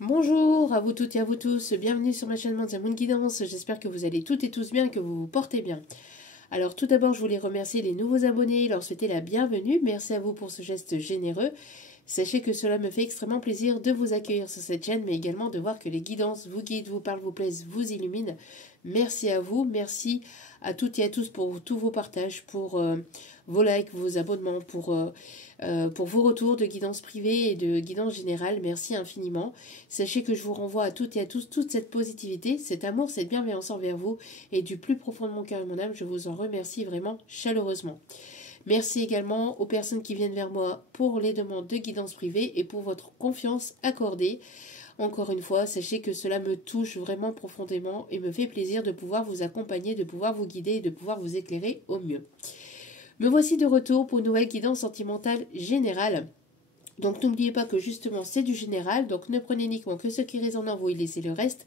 Bonjour à vous toutes et à vous tous, bienvenue sur ma chaîne Mondia Moon Guidance, j'espère que vous allez toutes et tous bien, que vous vous portez bien. Alors tout d'abord je voulais remercier les nouveaux abonnés, leur souhaiter la bienvenue, merci à vous pour ce geste généreux. Sachez que cela me fait extrêmement plaisir de vous accueillir sur cette chaîne, mais également de voir que les guidances vous guident, vous parlent, vous plaisent, vous illuminent. Merci à vous, merci à toutes et à tous pour tous vos partages, pour vos likes, vos abonnements, pour vos retours de guidance privée et de guidance générale. Merci infiniment. Sachez que je vous renvoie à toutes et à tous toute cette positivité, cet amour, cette bienveillance envers vous, et du plus profond de mon cœur et de mon âme, je vous en remercie vraiment chaleureusement. Merci également aux personnes qui viennent vers moi pour les demandes de guidance privée et pour votre confiance accordée. Encore une fois, sachez que cela me touche vraiment profondément et me fait plaisir de pouvoir vous accompagner, de pouvoir vous guider et de pouvoir vous éclairer au mieux. Me voici de retour pour une nouvelle guidance sentimentale générale. Donc n'oubliez pas que justement c'est du général, donc ne prenez uniquement que ce qui résonne en vous et laissez le reste.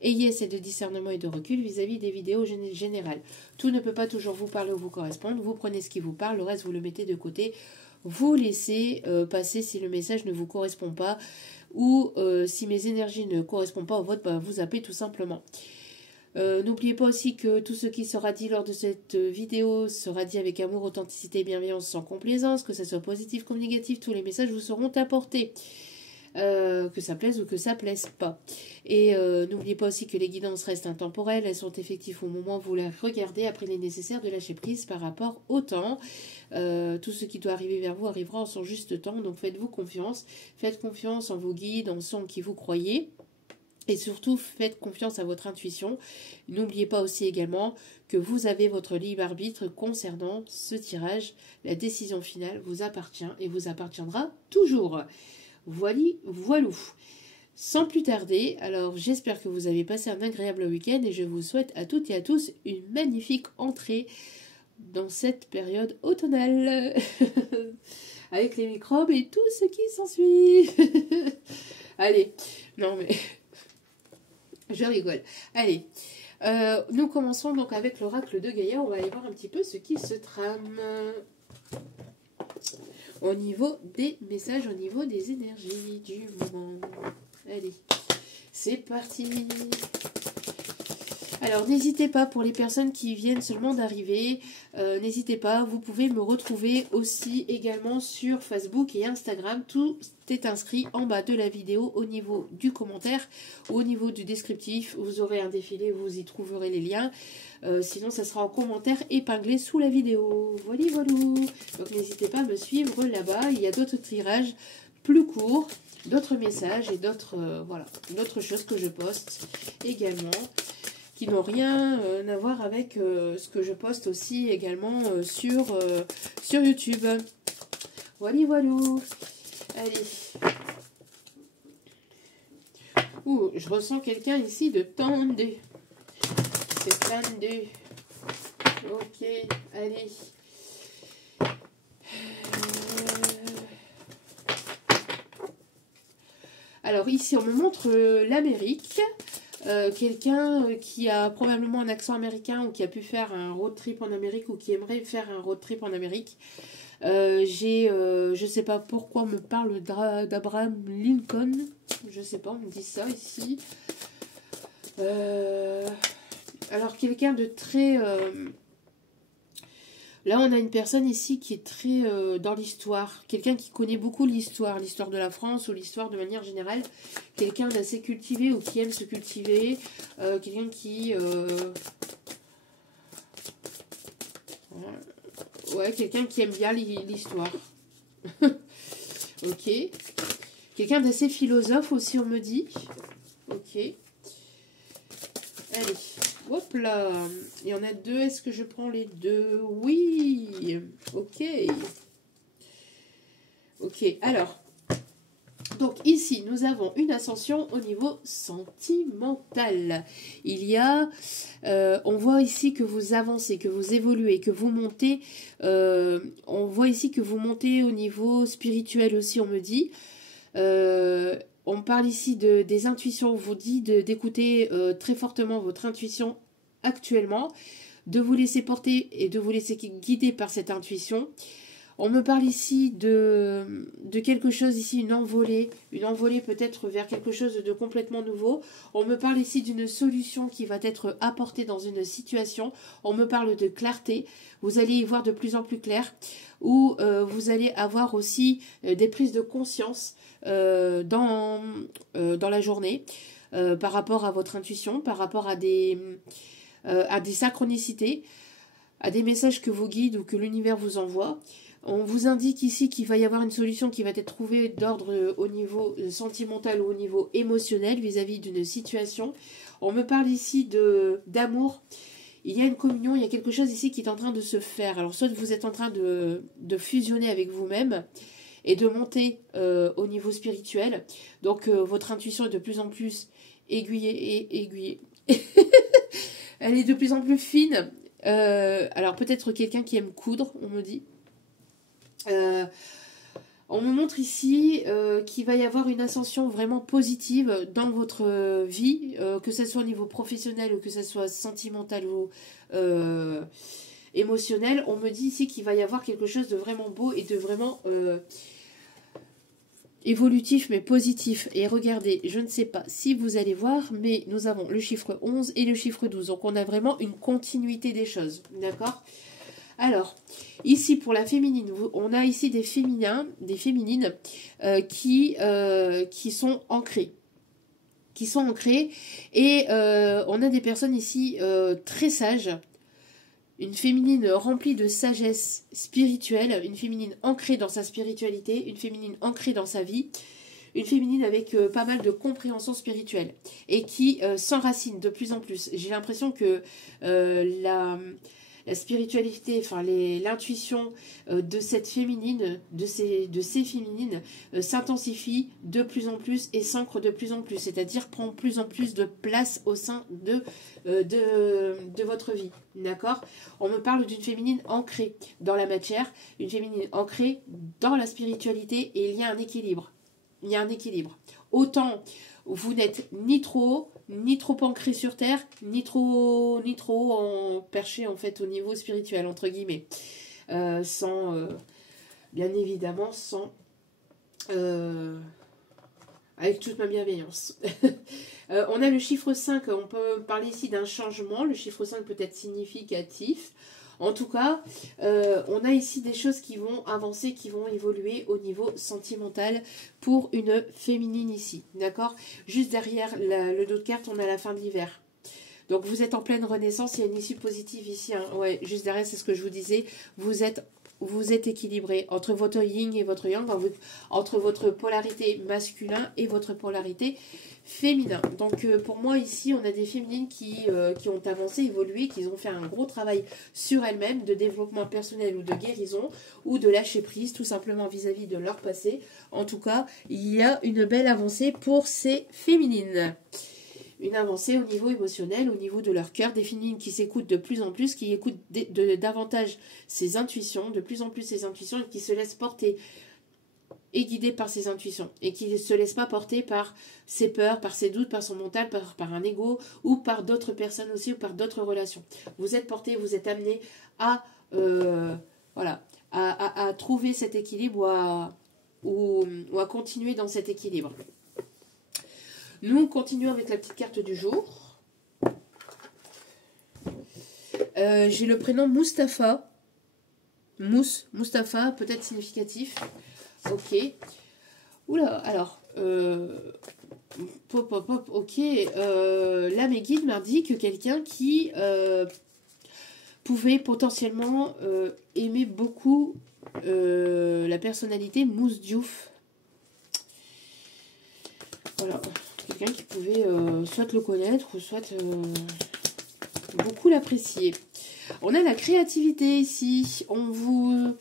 Ayez assez de discernement et de recul vis-à-vis des vidéos générales. Tout ne peut pas toujours vous parler ou vous correspondre, vous prenez ce qui vous parle, le reste vous le mettez de côté. Vous laissez passer si le message ne vous correspond pas ou si mes énergies ne correspondent pas au vôtre, vous zappez tout simplement. N'oubliez pas aussi que tout ce qui sera dit lors de cette vidéo sera dit avec amour, authenticité et bienveillance sans complaisance, que ce soit positif comme négatif, tous les messages vous seront apportés. Que ça plaise ou que ça plaise pas. Et n'oubliez pas aussi que les guidances restent intemporelles, elles sont effectives au moment où vous les regardez, après il est nécessaire de lâcher prise par rapport au temps. Tout ce qui doit arriver vers vous arrivera en son juste temps, donc faites-vous confiance, faites confiance en vos guides, en ceux en qui vous croyez. Et surtout, faites confiance à votre intuition. N'oubliez pas aussi également que vous avez votre libre arbitre concernant ce tirage. La décision finale vous appartient et vous appartiendra toujours. Voilou. Sans plus tarder, alors j'espère que vous avez passé un agréable week-end et je vous souhaite à toutes et à tous une magnifique entrée dans cette période automnale. Avec les microbes et tout ce qui s'ensuit. Allez, non mais... Je rigole. Allez, nous commençons donc avec l'oracle de Gaïa. On va aller voir un petit peu ce qui se trame au niveau des messages, au niveau des énergies du moment. Allez, c'est parti. Alors, n'hésitez pas, pour les personnes qui viennent seulement d'arriver, n'hésitez pas, vous pouvez me retrouver aussi également sur Facebook et Instagram. Tout est inscrit en bas de la vidéo au niveau du commentaire ou au niveau du descriptif. Vous aurez un défilé, vous y trouverez les liens. Sinon, ça sera en commentaire épinglé sous la vidéo. Voilà. Donc, n'hésitez pas à me suivre là-bas. Il y a d'autres tirages plus courts, d'autres messages et d'autres d'autres choses que je poste également, qui n'ont rien à voir avec ce que je poste aussi également sur YouTube. Voilà. Allez. Ouh, je ressens quelqu'un ici de tendu. C'est tendu. Ok, allez. Alors ici, on me montre l'Amérique. Quelqu'un qui a probablement un accent américain ou qui a pu faire un road trip en Amérique ou qui aimerait faire un road trip en Amérique. Je sais pas pourquoi on me parle d'Abraham Lincoln. Je sais pas, on me dit ça ici. Alors quelqu'un de très... Là, on a une personne ici qui est très dans l'histoire. Quelqu'un qui connaît beaucoup l'histoire de la France ou l'histoire de manière générale. Quelqu'un d'assez cultivé ou qui aime se cultiver. Quelqu'un qui... Ouais, quelqu'un qui aime bien l'histoire. Ok. Quelqu'un d'assez philosophe aussi, on me dit. Ok. Allez. Hop là, il y en a deux, est-ce que je prends les deux? Oui, ok. Ok, alors, donc ici, nous avons une ascension au niveau sentimental. Il y a, on voit ici que vous avancez, que vous évoluez, que vous montez. On voit ici que vous montez au niveau spirituel aussi, on me dit. On parle ici des intuitions, on vous dit d'écouter très fortement votre intuition actuellement, de vous laisser porter et de vous laisser guider par cette intuition. On me parle ici de quelque chose, ici une envolée peut-être vers quelque chose de complètement nouveau. On me parle ici d'une solution qui va être apportée dans une situation. On me parle de clarté, vous allez y voir de plus en plus clair, ou vous allez avoir aussi des prises de conscience dans la journée par rapport à votre intuition, par rapport à des synchronicités, à des messages que vos guides ou que l'univers vous envoie. On vous indique ici qu'il va y avoir une solution qui va être trouvée d'ordre au niveau sentimental ou au niveau émotionnel vis-à-vis d'une situation. On me parle ici d'amour. Il y a une communion, il y a quelque chose ici qui est en train de se faire. Alors soit vous êtes en train de fusionner avec vous-même et de monter au niveau spirituel. Donc votre intuition est de plus en plus aiguillée. Elle est de plus en plus fine. Alors peut-être quelqu'un qui aime coudre, on me dit. On me montre ici qu'il va y avoir une ascension vraiment positive dans votre vie, que ce soit au niveau professionnel ou que ce soit sentimental ou émotionnel. On me dit ici qu'il va y avoir quelque chose de vraiment beau et de vraiment évolutif mais positif. Et regardez, je ne sais pas si vous allez voir, mais nous avons le chiffre 11 et le chiffre 12. Donc on a vraiment une continuité des choses, d'accord ? Alors, ici pour la féminine, on a ici des féminines qui sont ancrées. Et on a des personnes ici très sages, une féminine remplie de sagesse spirituelle, une féminine ancrée dans sa spiritualité, une féminine ancrée dans sa vie, une féminine avec pas mal de compréhension spirituelle et qui s'enracine de plus en plus. J'ai l'impression que la spiritualité, enfin l'intuition de cette féminine, de ces féminines s'intensifie de plus en plus et s'ancre de plus en plus, c'est-à-dire prend plus en plus de place au sein de votre vie, d'accord ? On me parle d'une féminine ancrée dans la matière, une féminine ancrée dans la spiritualité et il y a un équilibre. Il y a un équilibre. Autant vous n'êtes ni trop ancré sur terre, ni trop perché en fait au niveau spirituel, entre guillemets. Bien évidemment, avec toute ma bienveillance. On a le chiffre 5, on peut parler ici d'un changement. Le chiffre 5 peut être significatif. En tout cas, on a ici des choses qui vont avancer, qui vont évoluer au niveau sentimental pour une féminine ici, d'accord ? Juste derrière le dos de carte, on a la fin de l'hiver. Donc vous êtes en pleine renaissance, il y a une issue positive ici. Hein. Ouais, juste derrière, c'est ce que je vous disais, vous êtes équilibré entre votre yin et votre yang, entre votre polarité masculin et votre polarité féminin. Donc pour moi ici on a des féminines qui ont avancé, évolué, qui ont fait un gros travail sur elles-mêmes de développement personnel ou de guérison ou de lâcher prise tout simplement vis-à-vis de leur passé. En tout cas il y a une belle avancée pour ces féminines. Une avancée au niveau émotionnel, au niveau de leur cœur, des féminines qui s'écoutent de plus en plus, qui écoutent davantage ses intuitions, de plus en plus ses intuitions et qui se laissent porter et guidé par ses intuitions et qui ne se laisse pas porter par ses peurs, par ses doutes, par son mental, par un ego ou par d'autres personnes aussi ou par d'autres relations. Vous êtes porté, vous êtes amené à trouver cet équilibre ou à continuer dans cet équilibre. Nous continuons avec la petite carte du jour. J'ai le prénom Mustapha. Mustapha, peut-être significatif. Ok. Oula, alors. Ok. Là, mes guides m'indiquent quelqu'un qui pouvait potentiellement aimer beaucoup la personnalité Mousse Diouf. Voilà. Quelqu'un qui pouvait soit le connaître ou soit beaucoup l'apprécier. On a la créativité ici. On vous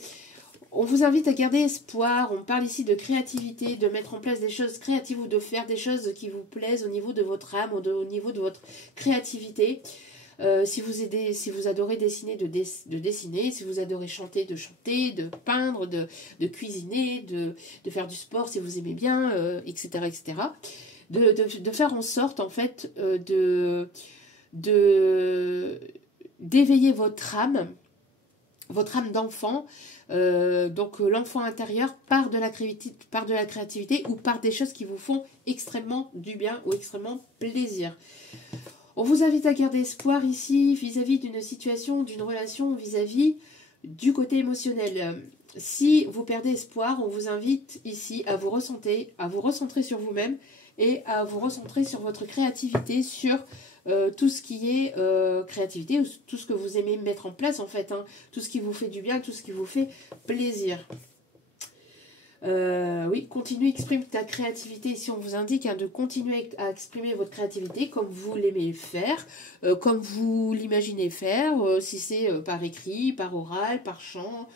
invite à garder espoir. On parle ici de créativité, de mettre en place des choses créatives ou de faire des choses qui vous plaisent au niveau de votre âme, au niveau de votre créativité. Si vous adorez dessiner, de dessiner. Si vous adorez chanter, de peindre, de cuisiner, de faire du sport si vous aimez bien, etc. etc. De faire en sorte, en fait, d'éveiller votre âme votre âme d'enfant, donc l'enfant intérieur part de la créativité ou part des choses qui vous font extrêmement du bien ou extrêmement plaisir. On vous invite à garder espoir ici vis-à-vis d'une situation, d'une relation, vis-à-vis du côté émotionnel. Si vous perdez espoir, on vous invite ici à vous recentrer sur vous-même et à vous recentrer sur votre créativité, sur tout ce qui est créativité, ou tout ce que vous aimez mettre en place en fait, hein, tout ce qui vous fait du bien, tout ce qui vous fait plaisir. Oui, continue, exprime ta créativité. Ici, on vous indique de continuer à exprimer votre créativité comme vous l'aimez faire, comme vous l'imaginez faire, si c'est par écrit, par oral, par chant,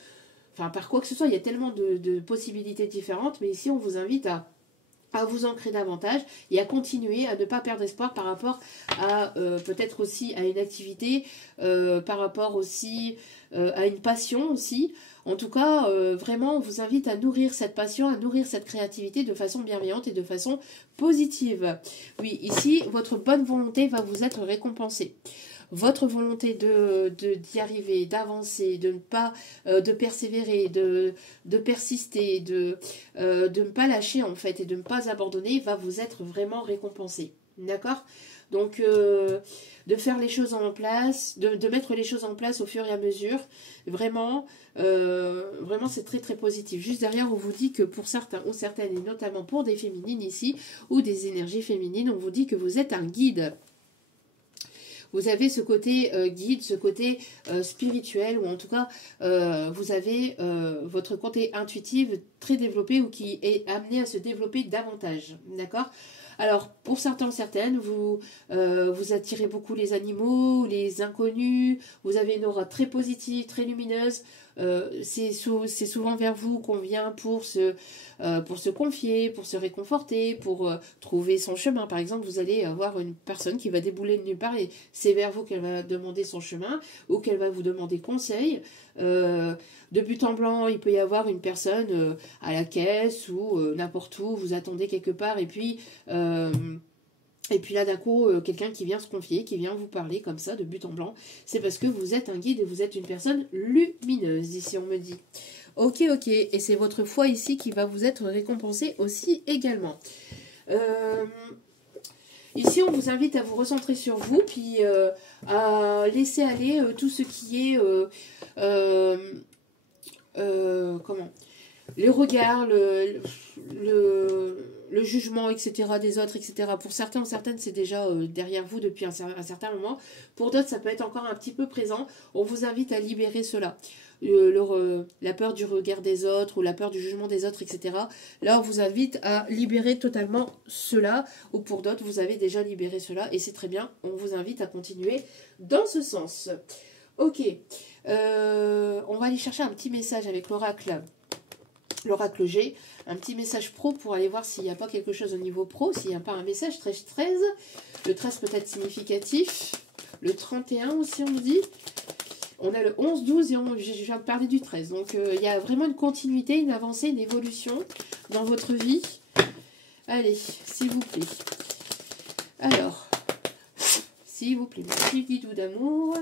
enfin par quoi que ce soit. Il y a tellement de possibilités différentes, mais ici, on vous invite à vous ancrer davantage et à continuer à ne pas perdre espoir par rapport à peut-être aussi à une activité, par rapport aussi à une passion aussi. En tout cas, vraiment, on vous invite à nourrir cette passion, à nourrir cette créativité de façon bienveillante et de façon positive. Oui, ici, votre bonne volonté va vous être récompensée. Votre volonté d'y arriver, d'avancer, de ne pas de persévérer, de persister, de ne pas lâcher en fait et de ne pas abandonner va vous être vraiment récompensée. D'accord? Donc de faire les choses en place, de mettre les choses en place au fur et à mesure, vraiment, vraiment c'est très très positif. Juste derrière on vous dit que pour certains ou certaines, et notamment pour des féminines ici, ou des énergies féminines, on vous dit que vous êtes un guide. Vous avez ce côté guide, ce côté spirituel, ou en tout cas, vous avez votre côté intuitif très développé ou qui est amené à se développer davantage. D'accord ? Alors, pour certains, certaines, vous attirez beaucoup les animaux, les inconnus, vous avez une aura très positive, très lumineuse. C'est souvent vers vous qu'on vient pour se confier, pour se réconforter, pour trouver son chemin. Par exemple, vous allez avoir une personne qui va débouler de nulle part et c'est vers vous qu'elle va demander son chemin ou qu'elle va vous demander conseil. De but en blanc, il peut y avoir une personne à la caisse ou n'importe où, vous attendez quelque part et puis là, d'un coup, quelqu'un qui vient se confier, qui vient vous parler comme ça, de but en blanc, c'est parce que vous êtes un guide et vous êtes une personne lumineuse, ici on me dit. Ok, ok, et c'est votre foi ici qui va vous être récompensée aussi également. Ici, on vous invite à vous recentrer sur vous, puis à laisser aller tout ce qui est... comment les regards, le jugement, etc. des autres, etc. Pour certains ou certaines, c'est déjà derrière vous depuis un certain moment. Pour d'autres, ça peut être encore un petit peu présent. On vous invite à libérer cela. La peur du regard des autres ou la peur du jugement des autres, etc. Là, on vous invite à libérer totalement cela. Ou pour d'autres, vous avez déjà libéré cela. Et c'est très bien. On vous invite à continuer dans ce sens. Ok. On va aller chercher un petit message avec l'oracle G, un petit message pro pour aller voir s'il n'y a pas quelque chose au niveau pro, s'il n'y a pas un message 13, le 13 peut être significatif, le 31 aussi on me dit, on a le 11, 12 et je viens de parler du 13, donc il y a vraiment une continuité, une avancée, une évolution dans votre vie. Allez, s'il vous plaît. Alors, s'il vous plaît, mon petit guidou d'amour.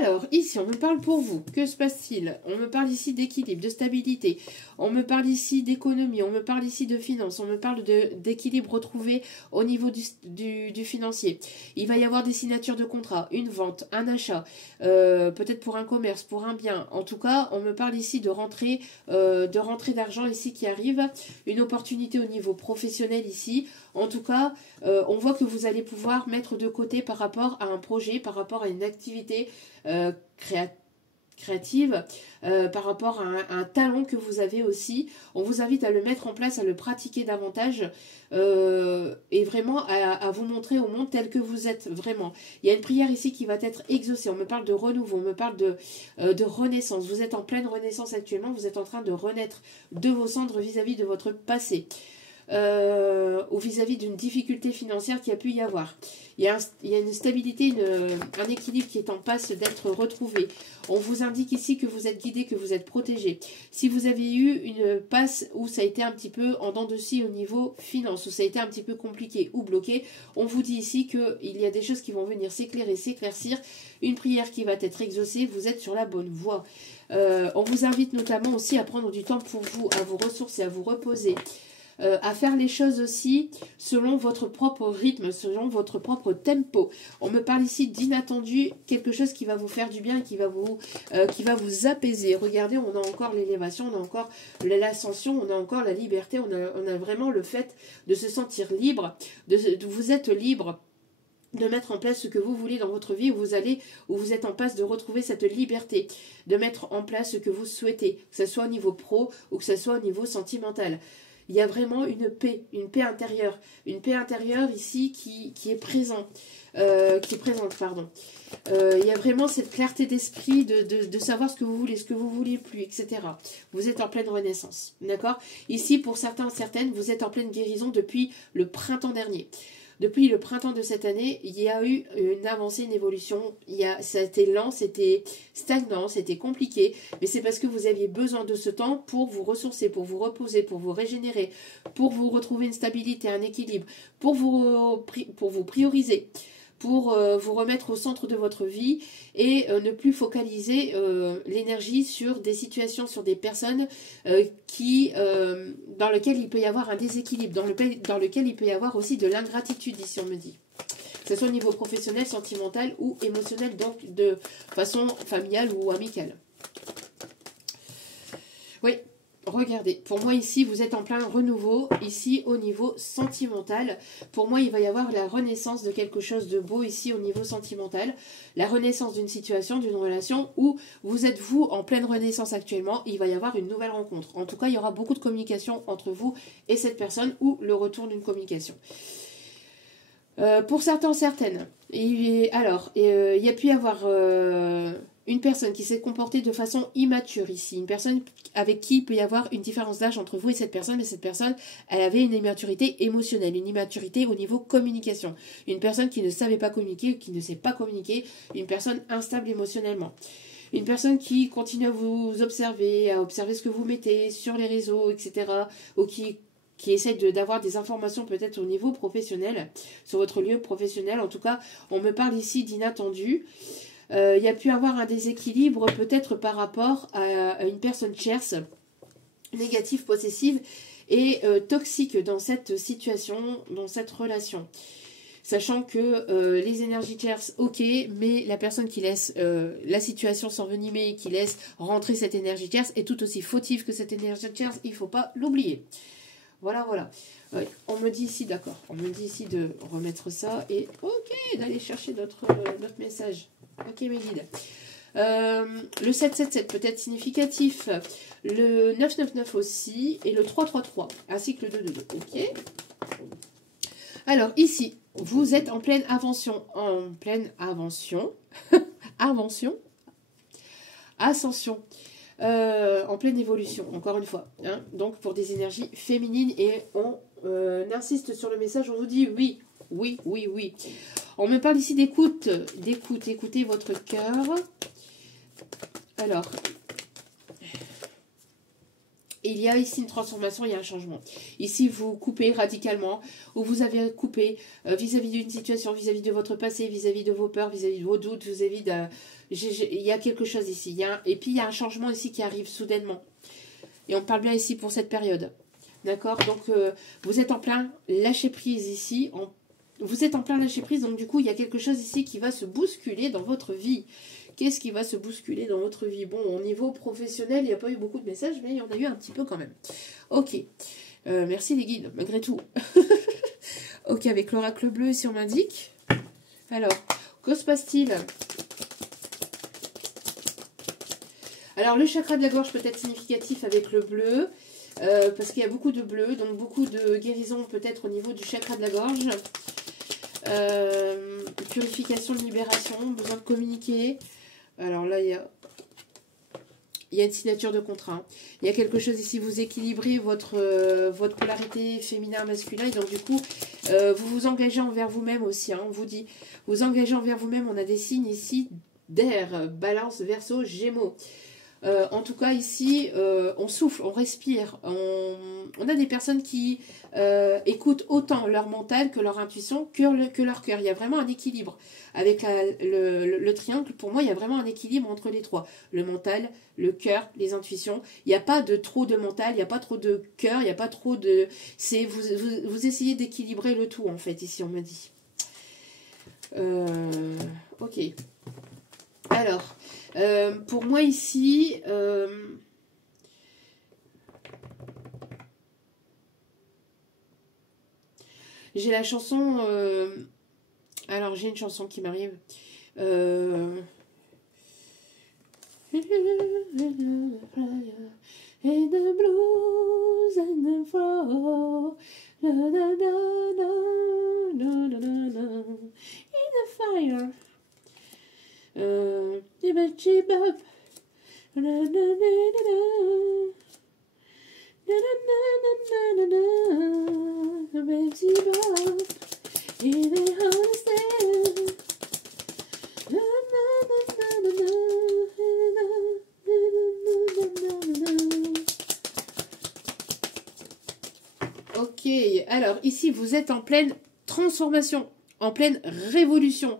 Alors, ici, on me parle pour vous. Que se passe-t-il? On me parle ici d'équilibre, de stabilité. On me parle ici d'économie. On me parle ici de finances. On me parle d'équilibre retrouvé au niveau du financier. Il va y avoir des signatures de contrat, une vente, un achat, peut-être pour un commerce, pour un bien. En tout cas, on me parle ici de rentrée d'argent ici qui arrive. Une opportunité au niveau professionnel ici. En tout cas, on voit que vous allez pouvoir mettre de côté par rapport à un projet, par rapport à une activité créative, par rapport à un talent que vous avez aussi. On vous invite à le mettre en place, à le pratiquer davantage et vraiment à vous montrer au monde tel que vous êtes vraiment. Il y a une prière ici qui va être exaucée. On me parle de renouveau, on me parle de renaissance. Vous êtes en pleine renaissance actuellement, vous êtes en train de renaître de vos cendres vis-à-vis de votre passé. ou vis-à-vis d'une difficulté financière qui a pu y avoir. Il y a une stabilité, un équilibre qui est en passe d'être retrouvé. On vous indique ici que vous êtes guidé, que vous êtes protégé. Si vous avez eu une passe où ça a été un petit peu en dents de scie au niveau finance, où ça a été un petit peu compliqué ou bloqué, on vous dit ici qu'il y a des choses qui vont venir s'éclairer, s'éclaircir, une prière qui va être exaucée, vous êtes sur la bonne voie. On vous invite notamment aussi à prendre du temps pour vous, à vous ressourcer, à vous reposer. À faire les choses aussi selon votre propre rythme, selon votre propre tempo. On me parle ici d'inattendu, quelque chose qui va vous faire du bien, qui va vous apaiser. Regardez, on a encore l'élévation, on a encore l'ascension, on a encore la liberté, on a vraiment le fait de se sentir libre, vous êtes libre de mettre en place ce que vous voulez dans votre vie, où vous êtes en passe de retrouver cette liberté, de mettre en place ce que vous souhaitez, que ce soit au niveau pro ou que ce soit au niveau sentimental. Il y a vraiment une paix intérieure ici qui est présente, pardon. Il y a vraiment cette clarté d'esprit de savoir ce que vous voulez plus, etc. Vous êtes en pleine renaissance, d'accord? Ici, pour certains, certaines, vous êtes en pleine guérison depuis le printemps dernier. Depuis le printemps de cette année, il y a eu une avancée, une évolution. Ça a été lent, c'était stagnant, c'était compliqué. Mais c'est parce que vous aviez besoin de ce temps pour vous ressourcer, pour vous reposer, pour vous régénérer, pour vous retrouver une stabilité, un équilibre, pour vous prioriser, pour vous remettre au centre de votre vie et ne plus focaliser l'énergie sur des situations, sur des personnes dans lesquelles il peut y avoir un déséquilibre, dans lequel il peut y avoir aussi de l'ingratitude, ici on me dit. Que ce soit au niveau professionnel, sentimental ou émotionnel, donc de façon familiale ou amicale. Oui. Regardez, pour moi ici, vous êtes en plein renouveau, ici au niveau sentimental. Pour moi, il va y avoir la renaissance de quelque chose de beau ici au niveau sentimental. La renaissance d'une situation, d'une relation où vous êtes vous en pleine renaissance actuellement. Il va y avoir une nouvelle rencontre. En tout cas, il y aura beaucoup de communication entre vous et cette personne ou le retour d'une communication. Pour certains, certaines. Il y a pu y avoir une personne qui s'est comportée de façon immature ici. Une personne avec qui il peut y avoir une différence d'âge entre vous et cette personne. Mais cette personne, elle avait une immaturité émotionnelle, une immaturité au niveau communication. Une personne qui ne savait pas communiquer, qui ne sait pas communiquer. Une personne instable émotionnellement. Une personne qui continue à vous observer, à observer ce que vous mettez sur les réseaux, etc. Ou qui essaie d'avoir des informations peut-être au niveau professionnel, sur votre lieu professionnel. En tout cas, on me parle ici d'inattendu. Il y a pu avoir un déséquilibre peut-être par rapport à une personne tierce, négative, possessive et toxique dans cette situation, dans cette relation. Sachant que les énergies tierces, ok, mais la personne qui laisse la situation s'envenimer, qui laisse rentrer cette énergie tierce est tout aussi fautive que cette énergie tierce, il ne faut pas l'oublier. Voilà, voilà. Ouais, on me dit ici, d'accord, on me dit ici de remettre ça et ok, d'aller chercher notre message. Ok, mes guides. Le 777 peut être significatif, le 999 aussi, et le 333, ainsi que le 222. Ok. Alors, ici, vous êtes en pleine invention. Ascension. En pleine évolution, encore une fois. Hein, donc, pour des énergies féminines, et on insiste sur le message, on vous dit oui, oui, oui, oui. On me parle ici d'écoute, écoutez votre cœur. Alors, il y a ici une transformation, il y a un changement. Ici, vous coupez radicalement, ou vous avez coupé vis-à-vis d'une situation, vis-à-vis de votre passé, vis-à-vis de vos peurs, vis-à-vis de vos doutes, vis-à-vis de... Il y a quelque chose ici. Et puis, il y a un changement ici qui arrive soudainement. Et on parle bien ici pour cette période. D'accord? Donc, vous êtes en plein lâcher-prise ici. Vous êtes en plein lâcher-prise, donc du coup, il y a quelque chose ici qui va se bousculer dans votre vie. Qu'est-ce qui va se bousculer dans votre vie? Bon, au niveau professionnel, il n'y a pas eu beaucoup de messages, mais il y en a eu un petit peu quand même. Ok. Merci les guides, malgré tout. Ok, avec l'oracle bleu, ici on m'indique. Alors, que se passe-t-il? Alors, le chakra de la gorge peut être significatif avec le bleu, parce qu'il y a beaucoup de bleu, donc beaucoup de guérison peut-être au niveau du chakra de la gorge. Purification, libération, besoin de communiquer. Alors là, il y a il y a une signature de contrat. Hein. Il y a quelque chose ici, vous équilibrez votre polarité féminin-masculin. Et donc du coup, vous vous engagez envers vous-même aussi. Hein. On vous dit, vous engagez envers vous-même. On a des signes ici d'air, Balance, Verseau, Gémeaux. En tout cas, ici, on souffle, on respire. On a des personnes qui écoutent autant leur mental que leur intuition, que leur cœur. Il y a vraiment un équilibre. Avec le triangle, pour moi, il y a vraiment un équilibre entre les trois. Le mental, le cœur, les intuitions. Il n'y a pas de trop de mental, il n'y a pas trop de cœur, il n'y a pas trop de... Vous essayez d'équilibrer le tout, en fait, ici, on me dit. Ok. Alors... pour moi ici, j'ai la chanson, alors j'ai une chanson qui m'arrive, In the blues and the flow, in the fire. Ok, alors ici vous êtes en pleine transformation, en pleine révolution.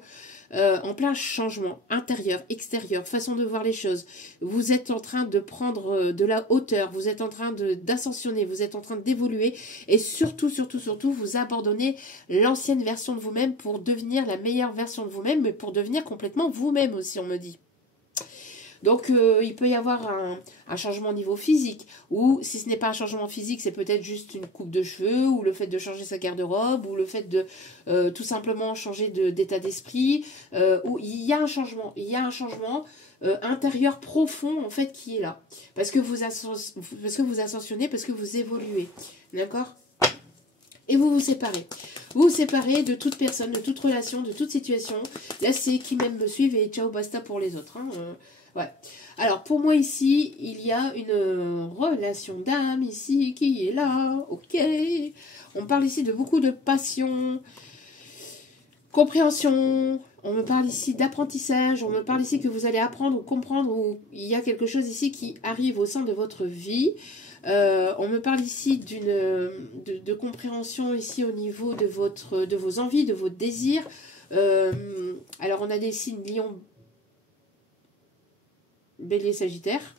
En plein changement intérieur, extérieur, façon de voir les choses. Vous êtes en train de prendre de la hauteur, vous êtes en train d'ascensionner, vous êtes en train d'évoluer et surtout, vous abandonnez l'ancienne version de vous-même pour devenir la meilleure version de vous-même, mais pour devenir complètement vous-même aussi, on me dit. Donc, il peut y avoir un changement au niveau physique, ou si ce n'est pas un changement physique, c'est peut-être juste une coupe de cheveux, ou le fait de changer sa garde-robe, ou le fait de tout simplement changer d'état d'esprit, où il y a un changement, intérieur profond, en fait, qui est là. Parce que vous ascensionnez, parce que vous évoluez. D'accord ? Et vous vous séparez. Vous vous séparez de toute personne, de toute relation, de toute situation. Là, c'est qui m'aime me suivre et ciao, basta pour les autres. Hein. Ouais. Alors, pour moi, ici, il y a une relation d'âme, ici, qui est là. Ok. On parle ici de beaucoup de passion, compréhension. On me parle ici d'apprentissage. On me parle ici que vous allez apprendre ou comprendre. Ou il y a quelque chose ici qui arrive au sein de votre vie. On me parle ici de compréhension ici au niveau de vos envies, de vos désirs. Alors, on a des signes lion, Bélier, Sagittaire.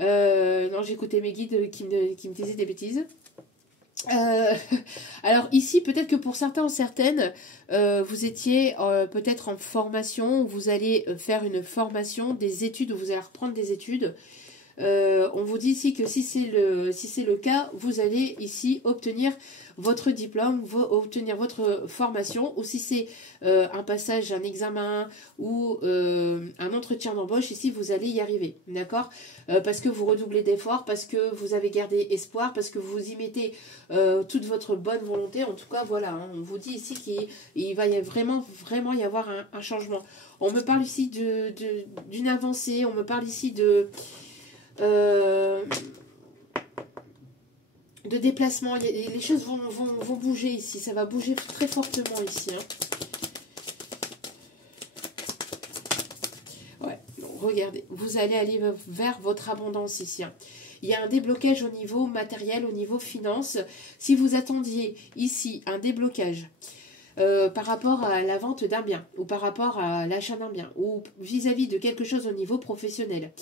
Non, j'écoutais mes guides qui me disaient des bêtises. Alors ici, peut-être que pour certains ou certaines, vous étiez peut-être en formation, vous allez faire une formation, des études, vous allez reprendre des études. On vous dit ici que si c'est le cas, vous allez ici obtenir votre diplôme, obtenir votre formation, ou si c'est un passage, un examen ou un entretien d'embauche, ici vous allez y arriver, d'accord, parce que vous redoublez d'efforts, parce que vous avez gardé espoir, parce que vous y mettez toute votre bonne volonté. En tout cas, voilà, hein, on vous dit ici qu'il va y vraiment y avoir un changement. On me parle ici d'une avancée, on me parle ici de déplacement. Les choses vont bouger ici, ça va bouger très fortement ici. Hein. Ouais, donc, regardez, vous allez aller vers votre abondance ici. Hein. Il y a un déblocage au niveau matériel, au niveau finance. Si vous attendiez ici un déblocage par rapport à la vente d'un bien, ou par rapport à l'achat d'un bien, ou vis-à-vis de quelque chose au niveau professionnel,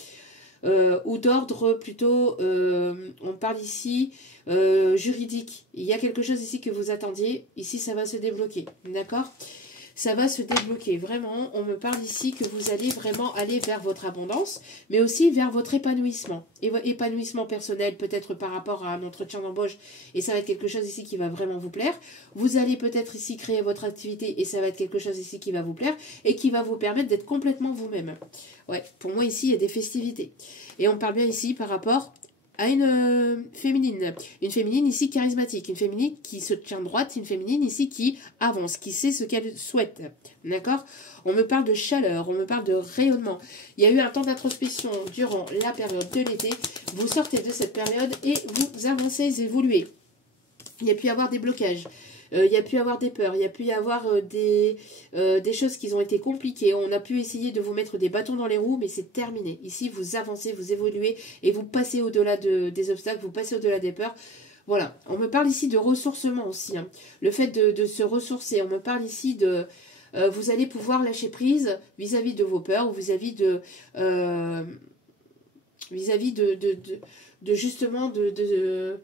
ou d'ordre plutôt, on parle ici juridique. Il y a quelque chose ici que vous attendiez, ici ça va se débloquer, d'accord ? Ça va se débloquer, vraiment. On me parle ici que vous allez vraiment aller vers votre abondance, mais aussi vers votre épanouissement. Épanouissement personnel, peut-être par rapport à un entretien d'embauche, et ça va être quelque chose ici qui va vraiment vous plaire. Vous allez peut-être ici créer votre activité, et ça va être quelque chose ici qui va vous plaire, et qui va vous permettre d'être complètement vous-même. Ouais, pour moi ici, il y a des festivités. Et on parle bien ici par rapport à une féminine. Une féminine ici charismatique, une féminine qui se tient droite, une féminine ici qui avance, qui sait ce qu'elle souhaite. D'accord? On me parle de chaleur, on me parle de rayonnement. Il y a eu un temps d'introspection durant la période de l'été. Vous sortez de cette période et vous avancez, évoluez. Il y a pu y avoir des blocages. Il y a pu y avoir des peurs, il y a pu y avoir des choses qui ont été compliquées. On a pu essayer de vous mettre des bâtons dans les roues, mais c'est terminé. Ici, vous avancez, vous évoluez et vous passez au-delà des obstacles, vous passez au-delà des peurs. Voilà, on me parle ici de ressourcement aussi. Hein. Le fait de se ressourcer, on me parle ici de... vous allez pouvoir lâcher prise vis-à-vis de vos peurs ou vis-à-vis de... justement de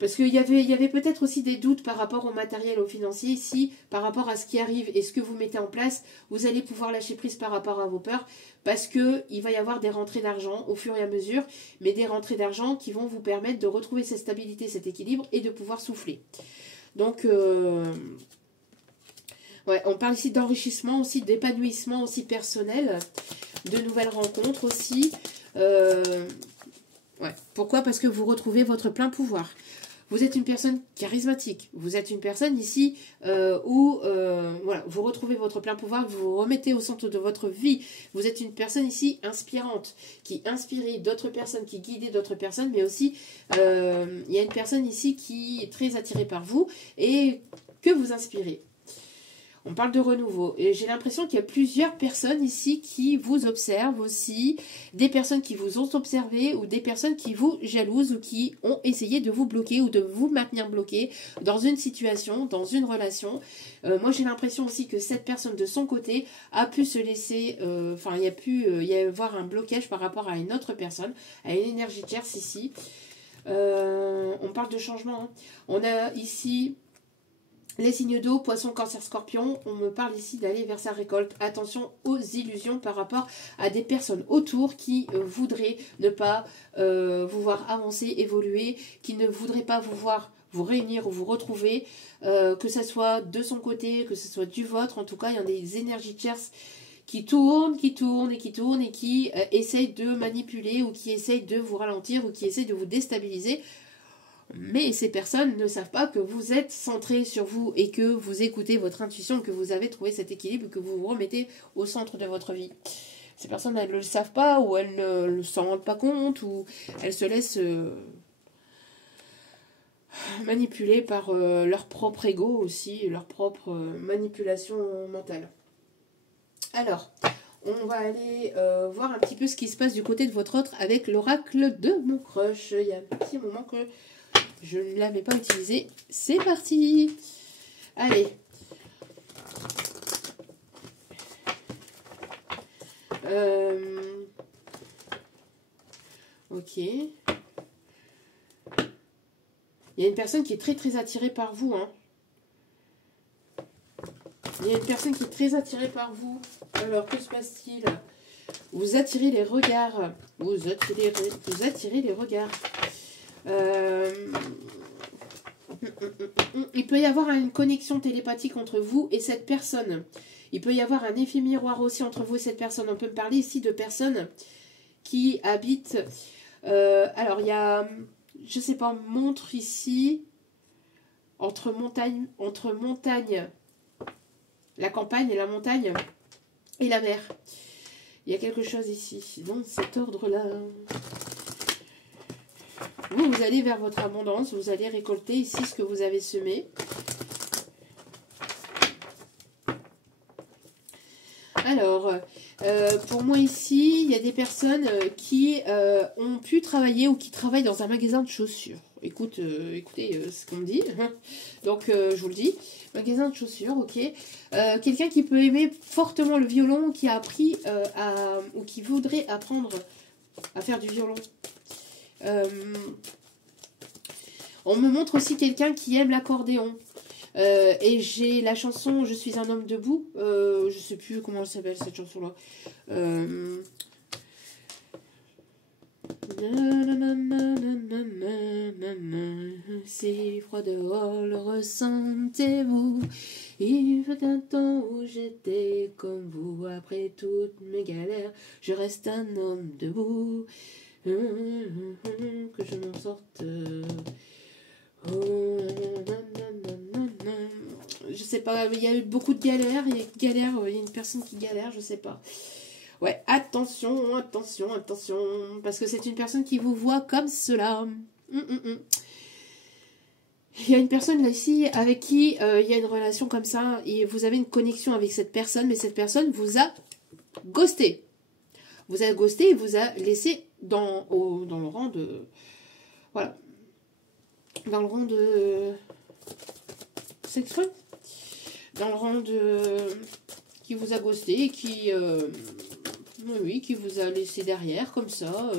parce qu'il y avait peut-être aussi des doutes par rapport au matériel, au financier. Ici, par rapport à ce qui arrive et ce que vous mettez en place, vous allez pouvoir lâcher prise par rapport à vos peurs parce qu'il va y avoir des rentrées d'argent au fur et à mesure, mais des rentrées d'argent qui vont vous permettre de retrouver cette stabilité, cet équilibre et de pouvoir souffler. Donc, ouais, on parle ici d'enrichissement aussi, d'épanouissement aussi personnel, de nouvelles rencontres aussi. Ouais. Pourquoi? Parce que vous retrouvez votre plein pouvoir. Vous êtes une personne charismatique. Vous êtes une personne ici où voilà, vous retrouvez votre plein pouvoir, vous vous remettez au centre de votre vie. Vous êtes une personne ici inspirante, qui inspire d'autres personnes, qui guide d'autres personnes, mais aussi il y a une personne ici qui est très attirée par vous et que vous inspirez. On parle de renouveau. Et j'ai l'impression qu'il y a plusieurs personnes ici qui vous observent aussi. Des personnes qui vous ont observé ou des personnes qui vous jalousent ou qui ont essayé de vous bloquer ou de vous maintenir bloqué dans une situation, dans une relation. Moi, j'ai l'impression aussi que cette personne de son côté a pu se laisser... Enfin, il y a pu y avoir un blocage par rapport à une autre personne, à une énergie tierce ici. On parle de changement. Hein. On a ici... les signes d'eau, poisson, cancer, scorpion, on me parle ici d'aller vers sa récolte. Attention aux illusions par rapport à des personnes autour qui voudraient ne pas vous voir avancer, évoluer, qui ne voudraient pas vous voir vous réunir ou vous retrouver, que ce soit de son côté, que ce soit du vôtre. En tout cas, il y a des énergies tierces qui tournent et qui essayent de manipuler ou qui essayent de vous ralentir ou qui essayent de vous déstabiliser. Mais ces personnes ne savent pas que vous êtes centré sur vous et que vous écoutez votre intuition, que vous avez trouvé cet équilibre, que vous vous remettez au centre de votre vie. Ces personnes, elles ne le savent pas ou elles ne s'en rendent pas compte ou elles se laissent manipuler par leur propre ego aussi, leur propre manipulation mentale. Alors, on va aller voir un petit peu ce qui se passe du côté de votre autre avec l'oracle de mon crush. Il y a un petit moment que... je ne l'avais pas utilisé. C'est parti. Allez. Ok. Il y a une personne qui est très très attirée par vous. Hein. Il y a une personne qui est très attirée par vous. Alors, que se passe-t-il? Vous attirez les regards. Vous attirez les regards. Il peut y avoir une connexion télépathique entre vous et cette personne. Il peut y avoir un effet miroir aussi entre vous et cette personne. On peut me parler ici de personnes qui habitent... alors, il y a, je sais pas, montre ici, entre montagne, la campagne et la montagne et la mer. Il y a quelque chose ici, dans cet ordre-là. Vous allez vers votre abondance, vous allez récolter ici ce que vous avez semé. Alors, pour moi ici, il y a des personnes qui ont pu travailler ou qui travaillent dans un magasin de chaussures. Écoutez ce qu'on me dit. Donc, je vous le dis. Magasin de chaussures, ok. Quelqu'un qui peut aimer fortement le violon, qui a appris ou qui voudrait apprendre à faire du violon. On me montre aussi quelqu'un qui aime l'accordéon. Et j'ai la chanson Je suis un homme debout. Je sais plus comment elle s'appelle cette chanson-là. Si froid dehors, le ressentez-vous? Il fut un temps où j'étais comme vous. Après toutes mes galères, je reste un homme debout. Que je m'en sorte. Oh, je sais pas, il y a eu beaucoup de galères. Il y a une personne qui galère, je sais pas. Ouais, attention, attention, attention. Parce que c'est une personne qui vous voit comme cela. Il y a une personne là ici avec qui il y a une relation comme ça. Et vous avez une connexion avec cette personne. Mais cette personne vous a ghosté. Vous a ghosté et vous a laissé dans le rang de... Voilà. Dans le rang de... Sexuel. Dans le rang de... Qui vous a ghosté et qui... oui, qui vous a laissé derrière, comme ça.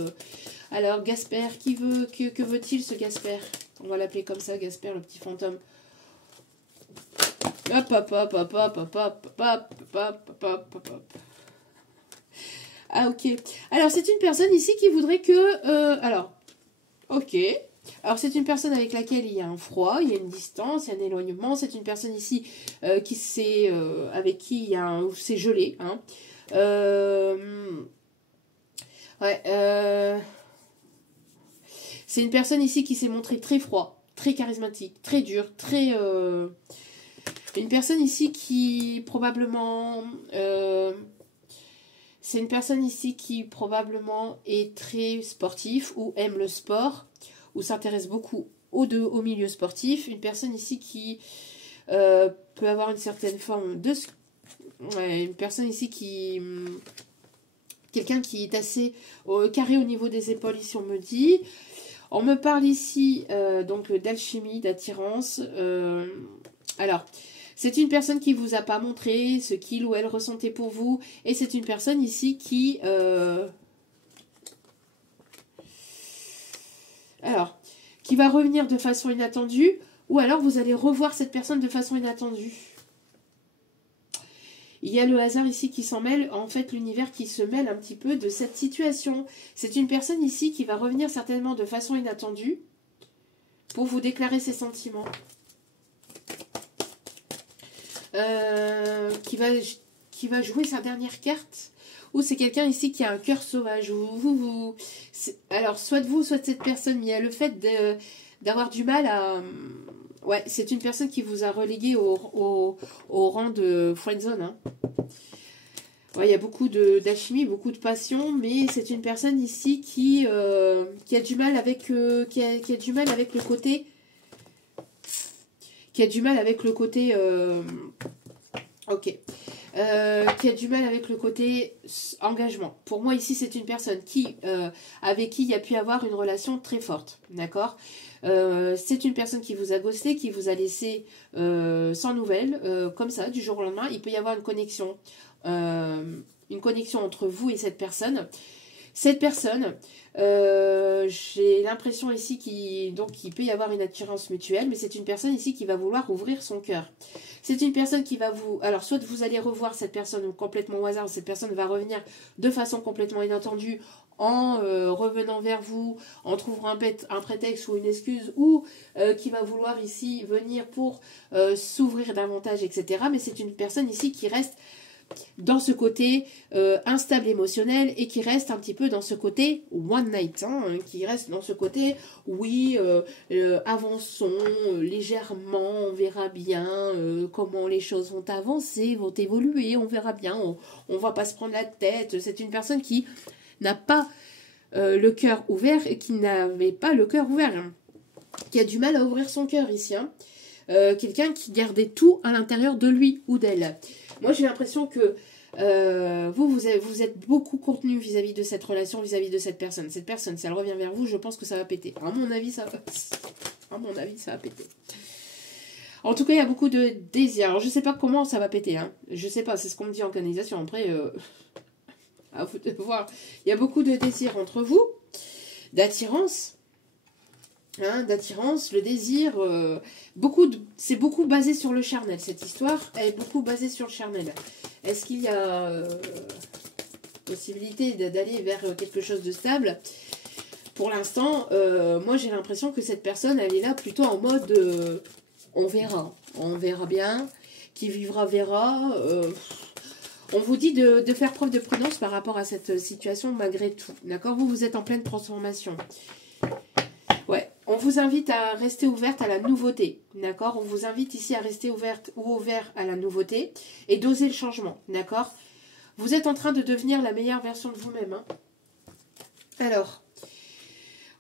Alors, Gasper, que veut-il, ce Gasper? On va l'appeler comme ça, Gasper, le petit fantôme. Hop, hop, hop, hop, hop, hop, hop, hop, hop, hop, hop, hop. Ah, ok. Alors, c'est une personne ici qui voudrait que... alors, ok. Alors, c'est une personne avec laquelle il y a un froid, il y a une distance, il y a un éloignement. C'est une personne ici avec qui il y a un... C'est gelé, hein. Ouais, c'est une personne ici qui s'est montrée très froid, très charismatique, très dur, très... Une personne ici qui probablement... c'est une personne ici qui probablement est très sportif ou aime le sport ou s'intéresse beaucoup au milieu sportif. Une personne ici qui peut avoir une certaine forme de... Ouais, une personne ici qui... Quelqu'un qui est assez carré au niveau des épaules, ici on me dit. On me parle ici donc d'alchimie, d'attirance. Alors, c'est une personne qui ne vous a pas montré ce qu'il ou elle ressentait pour vous. Et c'est une personne ici qui... alors, qui va revenir de façon inattendue. Ou alors vous allez revoir cette personne de façon inattendue. Il y a le hasard ici qui s'en mêle, en fait l'univers qui se mêle un petit peu de cette situation. C'est une personne ici qui va revenir certainement de façon inattendue pour vous déclarer ses sentiments. Qui va jouer sa dernière carte. Ou c'est quelqu'un ici qui a un cœur sauvage. Alors soit vous, soit cette personne, mais il y a le fait d'avoir du mal à... Ouais, c'est une personne qui vous a relégué au rang de friendzone. Hein. Ouais, il y a beaucoup d'alchimie, beaucoup de passion, mais c'est une personne ici qui a du mal avec qui a du mal avec le côté qui a du mal avec le côté ok. Qui a du mal avec le côté engagement. Pour moi, ici, c'est une personne avec qui il y a pu avoir une relation très forte. D'accord. C'est une personne qui vous a ghosté, qui vous a laissé sans nouvelles, comme ça, du jour au lendemain. Il peut y avoir une connexion entre vous et cette personne. Cette personne, j'ai l'impression ici qu'il peut y avoir une attirance mutuelle, mais c'est une personne ici qui va vouloir ouvrir son cœur. C'est une personne qui va vous... Alors, soit vous allez revoir cette personne complètement au hasard, cette personne va revenir de façon complètement inattendue en revenant vers vous, en trouvant un prétexte ou une excuse, ou qui va vouloir ici venir pour s'ouvrir davantage, etc. Mais c'est une personne ici qui reste dans ce côté instable émotionnel et qui reste un petit peu dans ce côté one night, hein, qui reste dans ce côté oui, avançons légèrement, on verra bien comment les choses vont avancer, vont évoluer, on verra bien, on va pas se prendre la tête. C'est une personne qui n'a pas le cœur ouvert et qui n'avait pas le cœur ouvert, hein, qui a du mal à ouvrir son cœur ici, hein. Quelqu'un qui gardait tout à l'intérieur de lui ou d'elle. Moi, j'ai l'impression que vous êtes beaucoup contenu vis-à-vis de cette relation, vis-à-vis de cette personne. Cette personne, si elle revient vers vous, je pense que ça va péter. À mon avis, ça va péter. En tout cas, il y a beaucoup de désir. Alors, je ne sais pas comment ça va péter. Hein. Je ne sais pas, c'est ce qu'on me dit en canalisation. Après, à vous de voir. Il y a beaucoup de désir entre vous, d'attirance. Hein, d'attirance, le désir, c'est beaucoup basé sur le charnel, cette histoire est beaucoup basée sur le charnel. Est-ce qu'il y a possibilité d'aller vers quelque chose de stable? Pour l'instant, moi j'ai l'impression que cette personne, elle est là plutôt en mode on verra bien, qui vivra verra. On vous dit de faire preuve de prudence par rapport à cette situation malgré tout. D'accord? Vous êtes en pleine transformation. Ouais, on vous invite à rester ouverte à la nouveauté. D'accord? On vous invite ici à rester ouverte ou ouvert à la nouveauté et d'oser le changement. D'accord? Vous êtes en train de devenir la meilleure version de vous-même. Hein. Alors,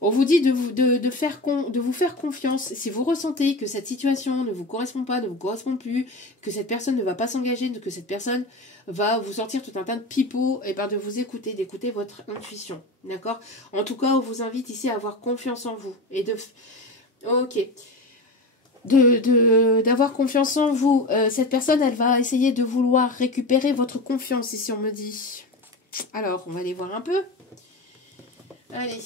on vous dit de vous faire confiance. Si vous ressentez que cette situation ne vous correspond pas, ne vous correspond plus, que cette personne ne va pas s'engager, que cette personne va vous sortir tout un tas de pipeaux, et ben de vous écouter, d'écouter votre intuition. D'accord? En tout cas, on vous invite ici à avoir confiance en vous. Et de... Ok. D'avoir confiance en vous. Cette personne, elle va essayer de vouloir récupérer votre confiance, ici on me dit. Alors, on va aller voir un peu. Allez.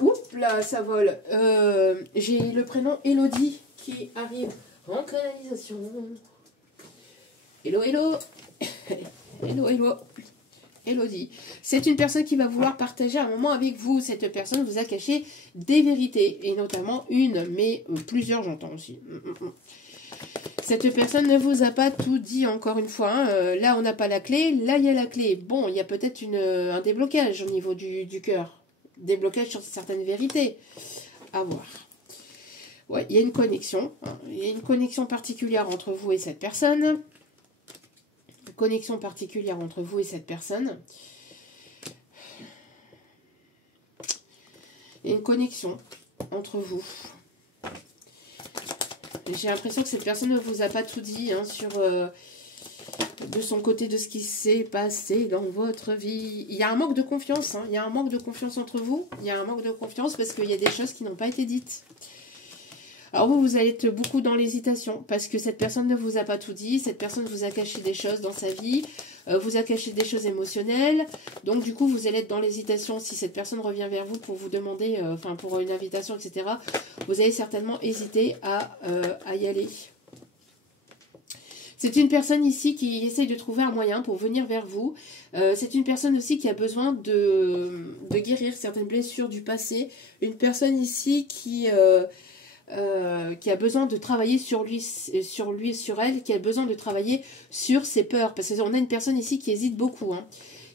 Oups là, ça vole. J'ai le prénom Elodie qui arrive en canalisation. Hello, hello. Hello, hello. Elodie. C'est une personne qui va vouloir partager un moment avec vous. Cette personne vous a caché des vérités. Et notamment une, mais plusieurs j'entends aussi. Cette personne ne vous a pas tout dit encore une fois. Hein. Là, on n'a pas la clé. Là, il y a la clé. Bon, il y a peut-être un déblocage au niveau du cœur. Déblocage sur certaines vérités. À voir. Ouais, il y a une connexion. Hein. Il y a une connexion particulière entre vous et cette personne. Une connexion particulière entre vous et cette personne. Il y a une connexion entre vous. J'ai l'impression que cette personne ne vous a pas tout dit hein, sur de son côté de ce qui s'est passé dans votre vie. Il y a un manque de confiance. Hein, il y a un manque de confiance entre vous. Il y a un manque de confiance parce qu'il y a des choses qui n'ont pas été dites. Alors vous allez être beaucoup dans l'hésitation parce que cette personne ne vous a pas tout dit. Cette personne vous a caché des choses dans sa vie. Vous a caché des choses émotionnelles. Donc du coup, vous allez être dans l'hésitation. Si cette personne revient vers vous pour vous demander, pour une invitation, etc., vous allez certainement hésiter à y aller. C'est une personne ici qui essaye de trouver un moyen pour venir vers vous. C'est une personne aussi qui a besoin de guérir certaines blessures du passé. Une personne ici qui a besoin de travailler sur elle, qui a besoin de travailler sur ses peurs. Parce qu'on a une personne ici qui hésite beaucoup, hein,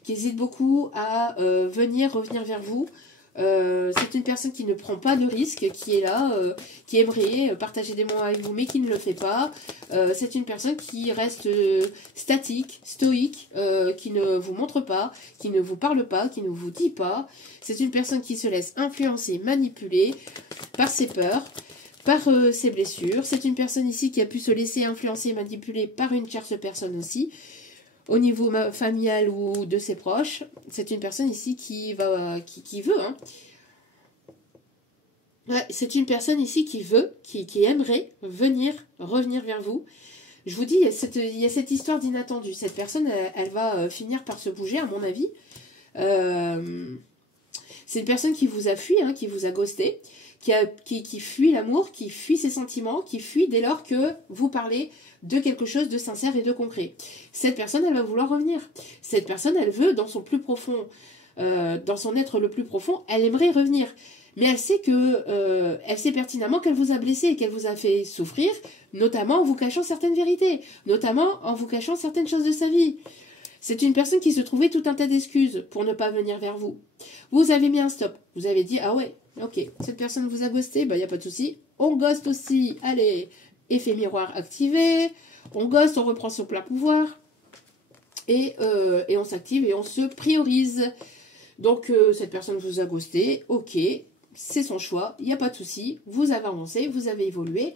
qui hésite beaucoup à revenir vers vous. C'est une personne qui ne prend pas de risque, qui est là, qui aimerait partager des moments avec vous, mais qui ne le fait pas. C'est une personne qui reste statique, stoïque, qui ne vous montre pas, qui ne vous parle pas, qui ne vous dit pas. C'est une personne qui se laisse influencer, manipuler par ses peurs, par ses blessures. C'est une personne ici qui a pu se laisser influencer et manipuler par une tierce personne aussi, au niveau familial ou de ses proches. C'est une personne ici qui veut. Hein. Ouais, c'est une personne ici qui veut, qui aimerait revenir vers vous. Je vous dis, il y a cette histoire d'inattendu. Cette personne, elle va finir par se bouger, à mon avis. C'est une personne qui vous a fui, hein, qui vous a ghosté, qui fuit l'amour, qui fuit ses sentiments, qui fuit dès lors que vous parlez de quelque chose de sincère et de concret. Cette personne, elle va vouloir revenir. Cette personne, elle veut, dans son plus profond, dans son être le plus profond, elle aimerait revenir. Mais elle sait pertinemment qu'elle vous a blessé et qu'elle vous a fait souffrir, notamment en vous cachant certaines vérités, notamment en vous cachant certaines choses de sa vie. C'est une personne qui se trouvait tout un tas d'excuses pour ne pas venir vers vous. Vous avez mis un stop. Vous avez dit, ah ouais, ok, cette personne vous a ghosté, bah y a pas de souci. On ghost aussi, allez, effet miroir activé. On ghost, on reprend son plein pouvoir. Et on s'active et on se priorise. Donc, cette personne vous a ghosté, ok, c'est son choix, il n'y a pas de souci. Vous avez avancé, vous avez évolué.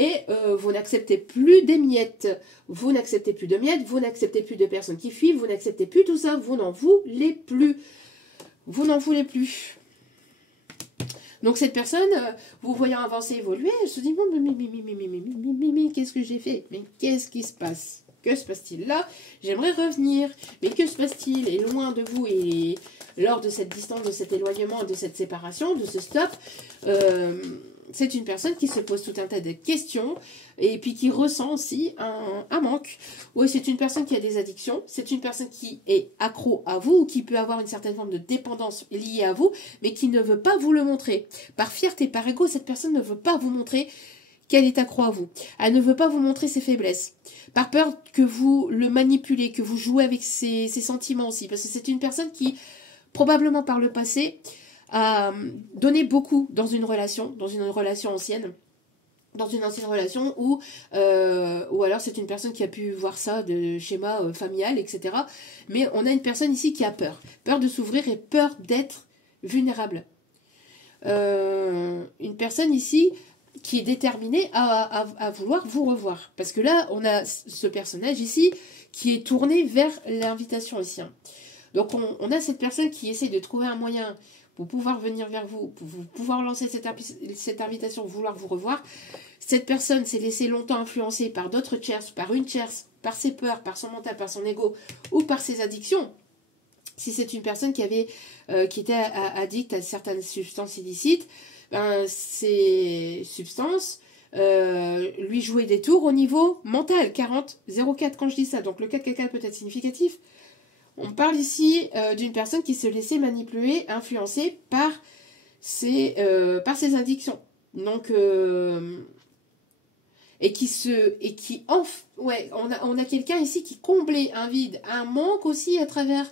Et vous n'acceptez plus des miettes. Vous n'acceptez plus de miettes, vous n'acceptez plus de personnes qui fuient, vous n'acceptez plus tout ça, vous n'en voulez plus. Vous n'en voulez plus. Donc cette personne, vous voyant avancer, évoluer, elle se dit, mais qu'est-ce que j'ai fait? Mais qu'est-ce qui se passe? Que se passe-t-il là? J'aimerais revenir. Mais que se passe-t-il? Et loin de vous, et lors de cette distance, de cet éloignement, de cette séparation, de ce stop, c'est une personne qui se pose tout un tas de questions et puis qui ressent aussi un manque. Oui, c'est une personne qui a des addictions, c'est une personne qui est accro à vous ou qui peut avoir une certaine forme de dépendance liée à vous, mais qui ne veut pas vous le montrer. Par fierté, par ego, cette personne ne veut pas vous montrer qu'elle est accro à vous. Elle ne veut pas vous montrer ses faiblesses. Par peur que vous le manipulez, que vous jouez avec ses sentiments aussi. Parce que c'est une personne qui, probablement par le passé, a donné beaucoup dans une relation ancienne. Dans une ancienne relation ou alors c'est une personne qui a pu voir ça de schéma familial, etc. Mais on a une personne ici qui a peur. Peur de s'ouvrir et peur d'être vulnérable. Une personne ici qui est déterminée à vouloir vous revoir. Parce que là, on a ce personnage ici qui est tourné vers l'invitation ici. Hein. Donc on a cette personne qui essaie de trouver un moyen pour pouvoir venir vers vous, pour pouvoir lancer cette invitation, vouloir vous revoir. Cette personne s'est laissée longtemps influencer par d'autres tierces, par une tierce, par ses peurs, par son mental, par son ego ou par ses addictions. Si c'est une personne qui était addict à certaines substances illicites, ben, ces substances lui jouaient des tours au niveau mental, 40-04 quand je dis ça. Donc le 4 peut être significatif. On parle ici d'une personne qui se laissait manipuler, influencer par ses addictions. Donc, on a quelqu'un ici qui comblait un vide, un manque aussi à travers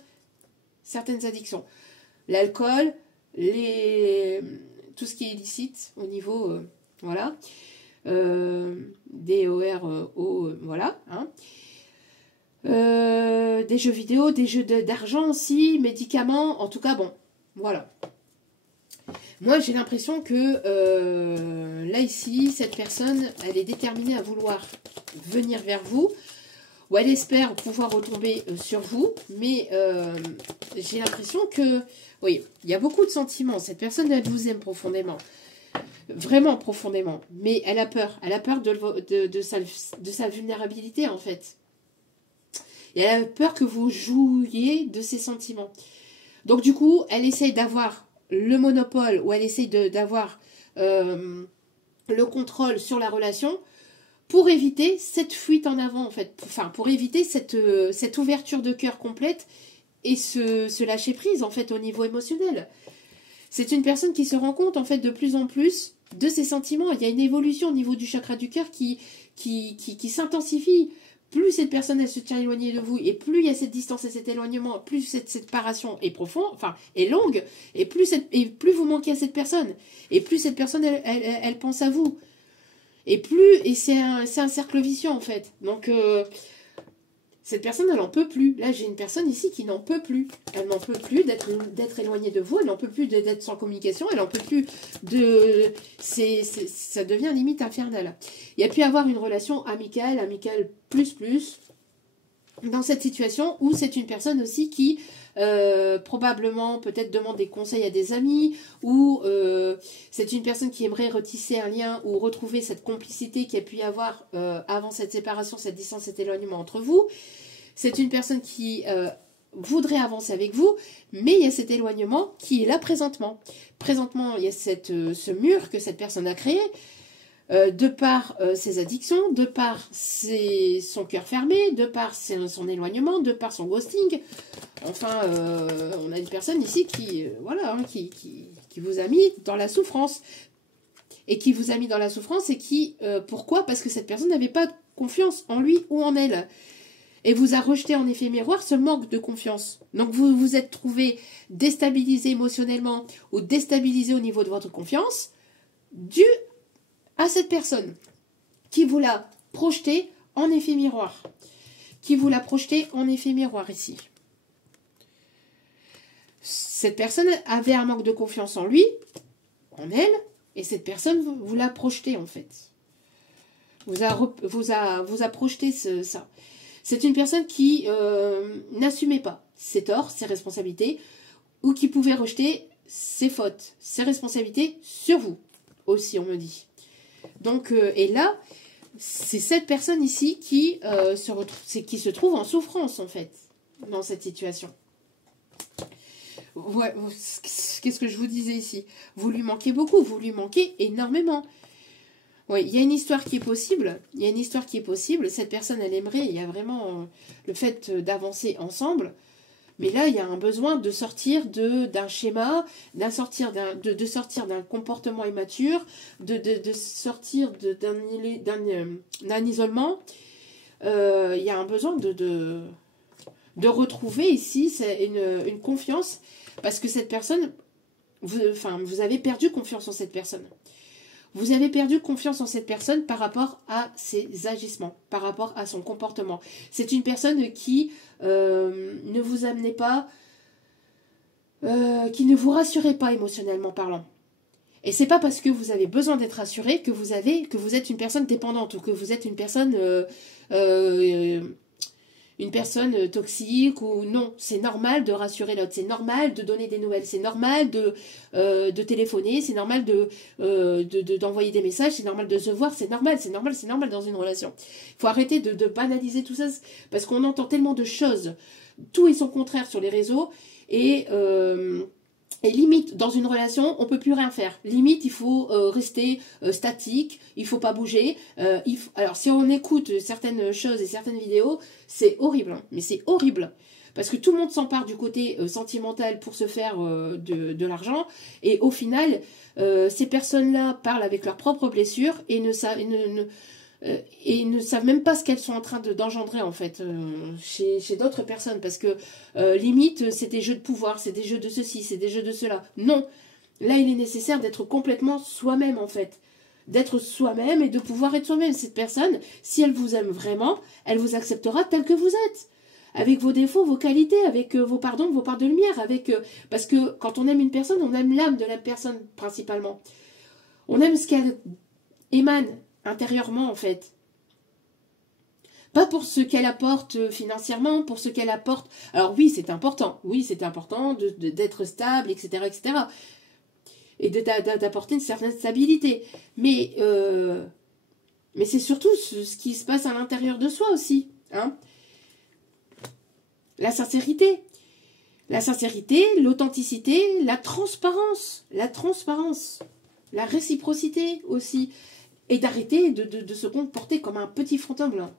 certaines addictions. L'alcool, tout ce qui est illicite au niveau, voilà, DORO, voilà, hein. Des jeux vidéo, des jeux d'argent aussi, médicaments, en tout cas, bon, voilà. Moi, j'ai l'impression que là, ici, cette personne, elle est déterminée à vouloir venir vers vous, ou elle espère pouvoir retomber sur vous, mais j'ai l'impression que, oui, il y a beaucoup de sentiments. Cette personne, elle vous aime profondément, vraiment profondément, mais elle a peur de sa vulnérabilité, en fait. Et elle a peur que vous jouiez de ses sentiments. Donc du coup, elle essaye d'avoir le monopole ou elle essaye d'avoir le contrôle sur la relation pour éviter cette fuite en avant, en fait. Enfin, pour éviter cette ouverture de cœur complète et ce lâcher prise, en fait, au niveau émotionnel. C'est une personne qui se rend compte, en fait, de plus en plus de ses sentiments. Il y a une évolution au niveau du chakra du cœur qui s'intensifie. Plus cette personne elle se tient éloignée de vous et plus il y a cette distance et cet éloignement, plus cette séparation est profonde, enfin est longue, et plus vous manquez à cette personne, et plus cette personne elle pense à vous, et c'est un cercle vicieux en fait. Donc cette personne elle n'en peut plus. Là j'ai une personne ici qui n'en peut plus. Elle n'en peut plus d'être éloignée de vous, elle n'en peut plus d'être sans communication, elle n'en peut plus ça devient limite infernal. Il y a pu avoir une relation amicale plus dans cette situation où c'est une personne aussi qui probablement peut-être demande des conseils à des amis ou c'est une personne qui aimerait retisser un lien ou retrouver cette complicité qu'il y a pu y avoir avant cette séparation, cette distance, cet éloignement entre vous. C'est une personne qui voudrait avancer avec vous, mais il y a cet éloignement qui est là présentement. Présentement, il y a ce mur que cette personne a créé, de par ses addictions, de par son cœur fermé, de par son éloignement, de par son ghosting. Enfin, on a une personne ici qui vous a mis dans la souffrance. Et qui vous a mis dans la souffrance et pourquoi? Parce que cette personne n'avait pas confiance en lui ou en elle. Et vous a rejeté en effet miroir ce manque de confiance. Donc vous vous êtes trouvé déstabilisé émotionnellement ou déstabilisé au niveau de votre confiance dû à cette personne qui vous l'a projeté en effet miroir. Qui vous l'a projeté en effet miroir ici. Cette personne avait un manque de confiance en lui, en elle, et cette personne vous l'a projeté en fait. Vous a projeté ça. C'est une personne qui n'assumait pas ses torts, ses responsabilités, ou qui pouvait rejeter ses fautes, ses responsabilités sur vous, aussi on me dit. Donc, et là, c'est cette personne ici qui se trouve en souffrance, en fait, dans cette situation. Ouais, qu'est-ce que je vous disais ici? Vous lui manquez beaucoup, vous lui manquez énormément. Oui, il y a une histoire qui est possible. Il y a une histoire qui est possible. Cette personne, elle aimerait, il y a vraiment le fait d'avancer ensemble. Mais là, il y a un besoin de sortir d'un schéma, de sortir d'un comportement immature, de sortir d'un isolement. Il y a un besoin de retrouver ici une confiance, parce que cette personne, vous avez perdu confiance en cette personne. Vous avez perdu confiance en cette personne par rapport à ses agissements, par rapport à son comportement. C'est une personne qui ne vous amenait pas, qui ne vous rassurait pas émotionnellement parlant. Et c'est pas parce que vous avez besoin d'être rassuré que vous êtes une personne dépendante ou que vous êtes une personne toxique ou non. C'est normal de rassurer l'autre, c'est normal de donner des nouvelles, c'est normal de téléphoner, c'est normal d'envoyer des messages, c'est normal de se voir, c'est normal dans une relation. Il faut arrêter de banaliser tout ça parce qu'on entend tellement de choses, tout et son contraire sur les réseaux et limite, dans une relation, on peut plus rien faire. Limite, il faut rester statique, il faut pas bouger. Alors, si on écoute certaines choses et certaines vidéos, c'est horrible, hein, mais c'est horrible. Parce que tout le monde s'empare du côté sentimental pour se faire de l'argent. Et au final, ces personnes-là parlent avec leurs propres blessures et ne savent même pas ce qu'elles sont en train d'engendrer en fait chez d'autres personnes, parce que limite c'est des jeux de pouvoir, c'est des jeux de ceci, c'est des jeux de cela. Non, là il est nécessaire d'être complètement soi-même en fait, d'être soi-même et de pouvoir être soi-même. Cette personne, si elle vous aime vraiment, elle vous acceptera tel que vous êtes, avec vos défauts, vos qualités, avec vos parts de lumière, parce que quand on aime une personne, on aime l'âme de la personne principalement, on aime ce qu'elle émane intérieurement en fait. Pas pour ce qu'elle apporte financièrement, pour ce qu'elle apporte. Alors oui, c'est important d'être stable, etc. Et d'apporter une certaine stabilité. Mais c'est surtout ce qui se passe à l'intérieur de soi aussi. Hein. La sincérité, l'authenticité, la transparence, la réciprocité aussi. Et d'arrêter de se comporter comme un petit fantôme blanc.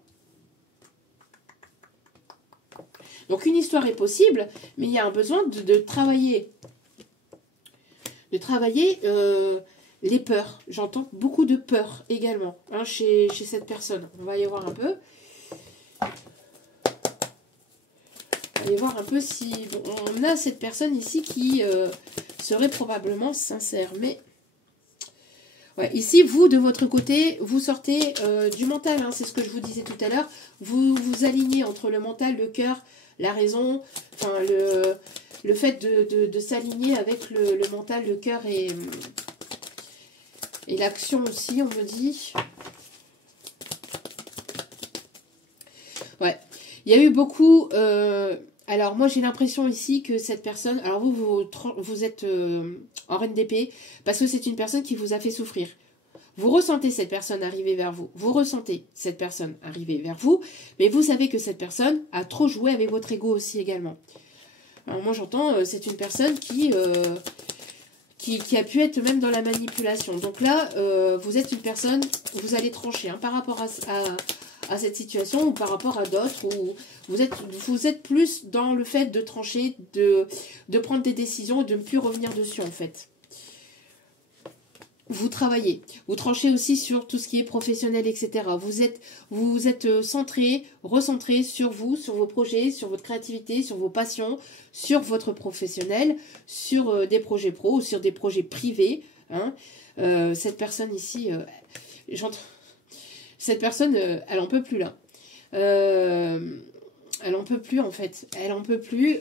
Donc une histoire est possible, mais il y a un besoin de travailler. De travailler les peurs. J'entends beaucoup de peurs également hein, chez cette personne. On va y voir un peu. On va y voir un peu si on a cette personne ici qui serait probablement sincère. Mais ouais, ici, vous, de votre côté, vous sortez du mental, hein, c'est ce que je vous disais tout à l'heure. Vous vous alignez entre le mental, le cœur, la raison, enfin le fait de s'aligner avec le mental, le cœur et l'action aussi, on me dit. Ouais, il y a eu beaucoup... alors, moi, j'ai l'impression ici que cette personne... Alors, vous êtes en reine d'épée parce que c'est une personne qui vous a fait souffrir. Vous ressentez cette personne arriver vers vous. Mais vous savez que cette personne a trop joué avec votre ego aussi également. Alors, moi, j'entends, c'est une personne qui a pu être même dans la manipulation. Donc là, vous êtes une personne... Vous allez trancher hein, par rapport à cette situation ou par rapport à d'autres où vous êtes plus dans le fait de trancher, de prendre des décisions et de ne plus revenir dessus en fait. Vous travaillez, vous tranchez aussi sur tout ce qui est professionnel, etc. Vous êtes centré, recentré sur vous, sur vos projets, sur votre créativité, sur vos passions, sur votre professionnel, sur des projets pro ou sur des projets privés. Hein. Cette personne ici, cette personne, elle en peut plus là. Elle en peut plus en fait. Elle en peut plus.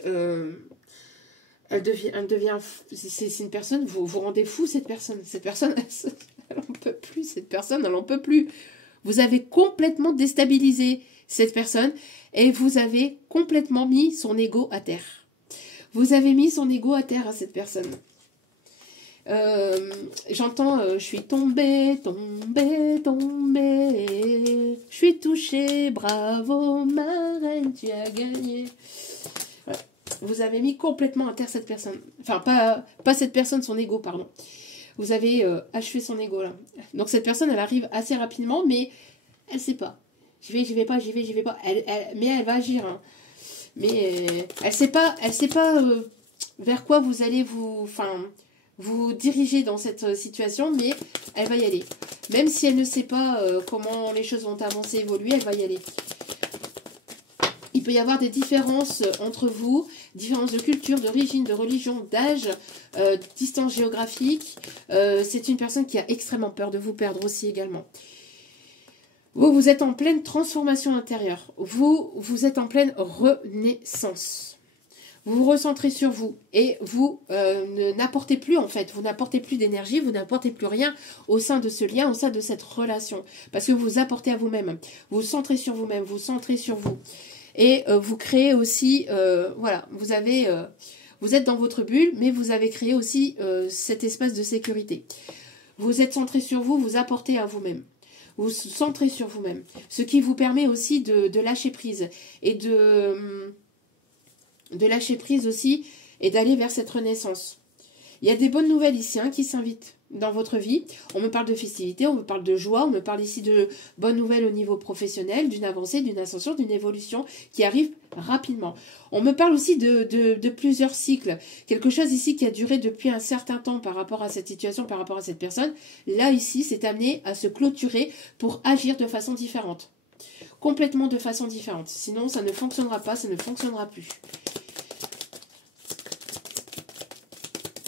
Elle devient. C'est une personne. Vous rendez fou cette personne. Cette personne, elle en peut plus. Cette personne, elle en peut plus. Vous avez complètement déstabilisé cette personne et vous avez complètement mis son ego à terre. Vous avez mis son ego à terre à cette personne. J'entends, je suis tombée, je suis touchée, bravo ma reine, tu as gagné. Voilà. Vous avez mis complètement à terre cette personne. Enfin, pas cette personne, son ego, pardon. Vous avez achevé son ego là. Donc cette personne, elle arrive assez rapidement, mais elle sait pas. J'y vais pas. Mais elle va agir. Hein. Mais elle sait pas vers quoi vous allez vous diriger dans cette situation, mais elle va y aller. Même si elle ne sait pas comment les choses vont avancer, évoluer, elle va y aller. Il peut y avoir des différences entre vous, différences de culture, d'origine, de religion, d'âge, distance géographique. C'est une personne qui a extrêmement peur de vous perdre aussi également. Vous êtes en pleine transformation intérieure. Vous êtes en pleine renaissance. Vous vous recentrez sur vous et vous n'apportez plus en fait. Vous n'apportez plus d'énergie, vous n'apportez plus rien au sein de ce lien, au sein de cette relation. Parce que vous apportez à vous-même. Vous vous centrez sur vous-même, vous centrez sur vous. Et vous créez aussi, voilà, vous êtes dans votre bulle, mais vous avez créé aussi cet espace de sécurité. Vous êtes centré sur vous, vous apportez à vous-même. Vous vous centrez sur vous-même. Ce qui vous permet aussi de lâcher prise. Et de lâcher prise aussi et d'aller vers cette renaissance. Il y a des bonnes nouvelles ici qui s'invitent dans votre vie. On me parle de festivité, on me parle de joie, on me parle ici de bonnes nouvelles au niveau professionnel, d'une avancée, d'une ascension, d'une évolution qui arrive rapidement. On me parle aussi de plusieurs cycles. Quelque chose ici qui a duré depuis un certain temps par rapport à cette situation, par rapport à cette personne. Là, ici, c'est amené à se clôturer pour agir de façon différente. Complètement de façon différente. Sinon, ça ne fonctionnera pas, ça ne fonctionnera plus.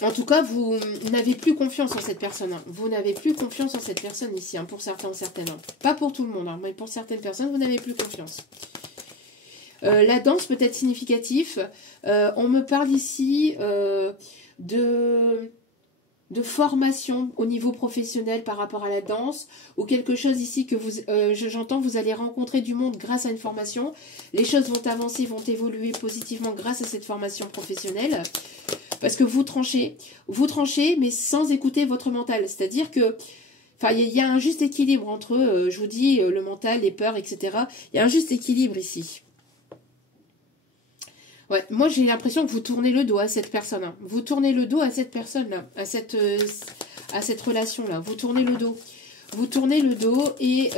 En tout cas, vous n'avez plus confiance en cette personne. Vous n'avez plus confiance en cette personne ici, pour certains, certaines. Pas pour tout le monde, mais pour certaines personnes, vous n'avez plus confiance. La danse peut être significatif. On me parle ici de formation au niveau professionnel par rapport à la danse, ou quelque chose ici que j'entends, vous allez rencontrer du monde grâce à une formation. Les choses vont avancer, vont évoluer positivement grâce à cette formation professionnelle. Parce que vous tranchez, mais sans écouter votre mental. C'est-à-dire que, enfin, il y a un juste équilibre entre, je vous dis, le mental, les peurs, etc. Il y a un juste équilibre ici. Ouais, moi j'ai l'impression que vous tournez le dos à cette personne. Vous tournez le dos à cette personne-là, à cette relation-là. Vous tournez le dos. Vous tournez le dos et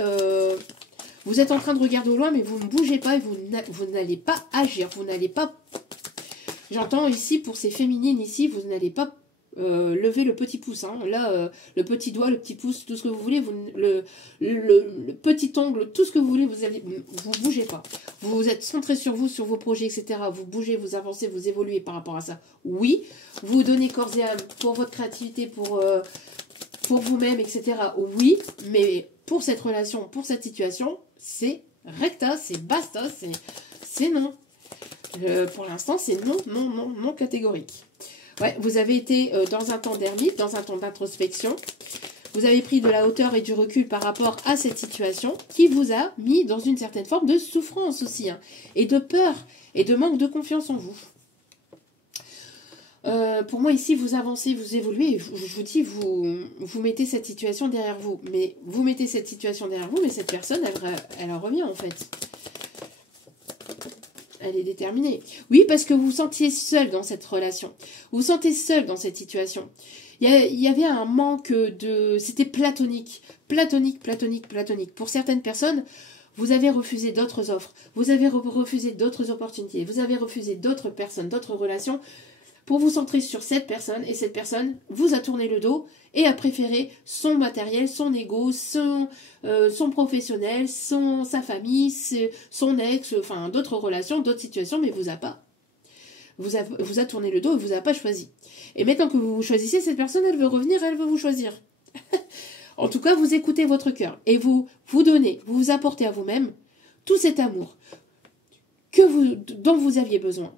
vous êtes en train de regarder au loin, mais vous ne bougez pas et vous n'allez pas agir. Vous n'allez pas... J'entends ici, pour ces féminines ici, vous n'allez pas lever le petit pouce. Là, le petit doigt, le petit pouce, tout ce que vous voulez, le petit ongle, tout ce que vous voulez, vous bougez pas. Vous êtes centré sur vous, sur vos projets, etc. Vous bougez, vous avancez, vous évoluez par rapport à ça. Oui, vous donnez corps et âme pour votre créativité, pour vous-même, etc. Oui, mais pour cette relation, pour cette situation, c'est recta, c'est basta, c'est non. Pour l'instant, c'est non, non, non, non catégorique. Ouais, vous avez été dans un temps d'ermite, dans un temps d'introspection. Vous avez pris de la hauteur et du recul par rapport à cette situation qui vous a mis dans une certaine forme de souffrance aussi. Et de peur et de manque de confiance en vous. Pour moi, ici, vous avancez, vous évoluez. Je vous dis, vous mettez cette situation derrière vous. Mais vous mettez cette situation derrière vous, mais cette personne, elle revient en fait. Elle est déterminée. Oui, parce que vous vous sentiez seul dans cette relation. Vous vous sentez seul dans cette situation. Il y avait un manque de... C'était platonique. Platonique, platonique, platonique. Pour certaines personnes, vous avez refusé d'autres offres. Vous avez refusé d'autres opportunités. Vous avez refusé d'autres personnes, d'autres relations pour vous centrer sur cette personne. Et cette personne vous a tourné le dos et a préféré son matériel, son ego, son professionnel, sa famille, son ex, enfin d'autres relations, d'autres situations, mais vous a tourné le dos et vous a pas choisi. Et maintenant que vous choisissez, cette personne, elle veut revenir, elle veut vous choisir. En tout cas, vous écoutez votre cœur et vous donnez, vous vous apportez à vous-même tout cet amour dont vous aviez besoin.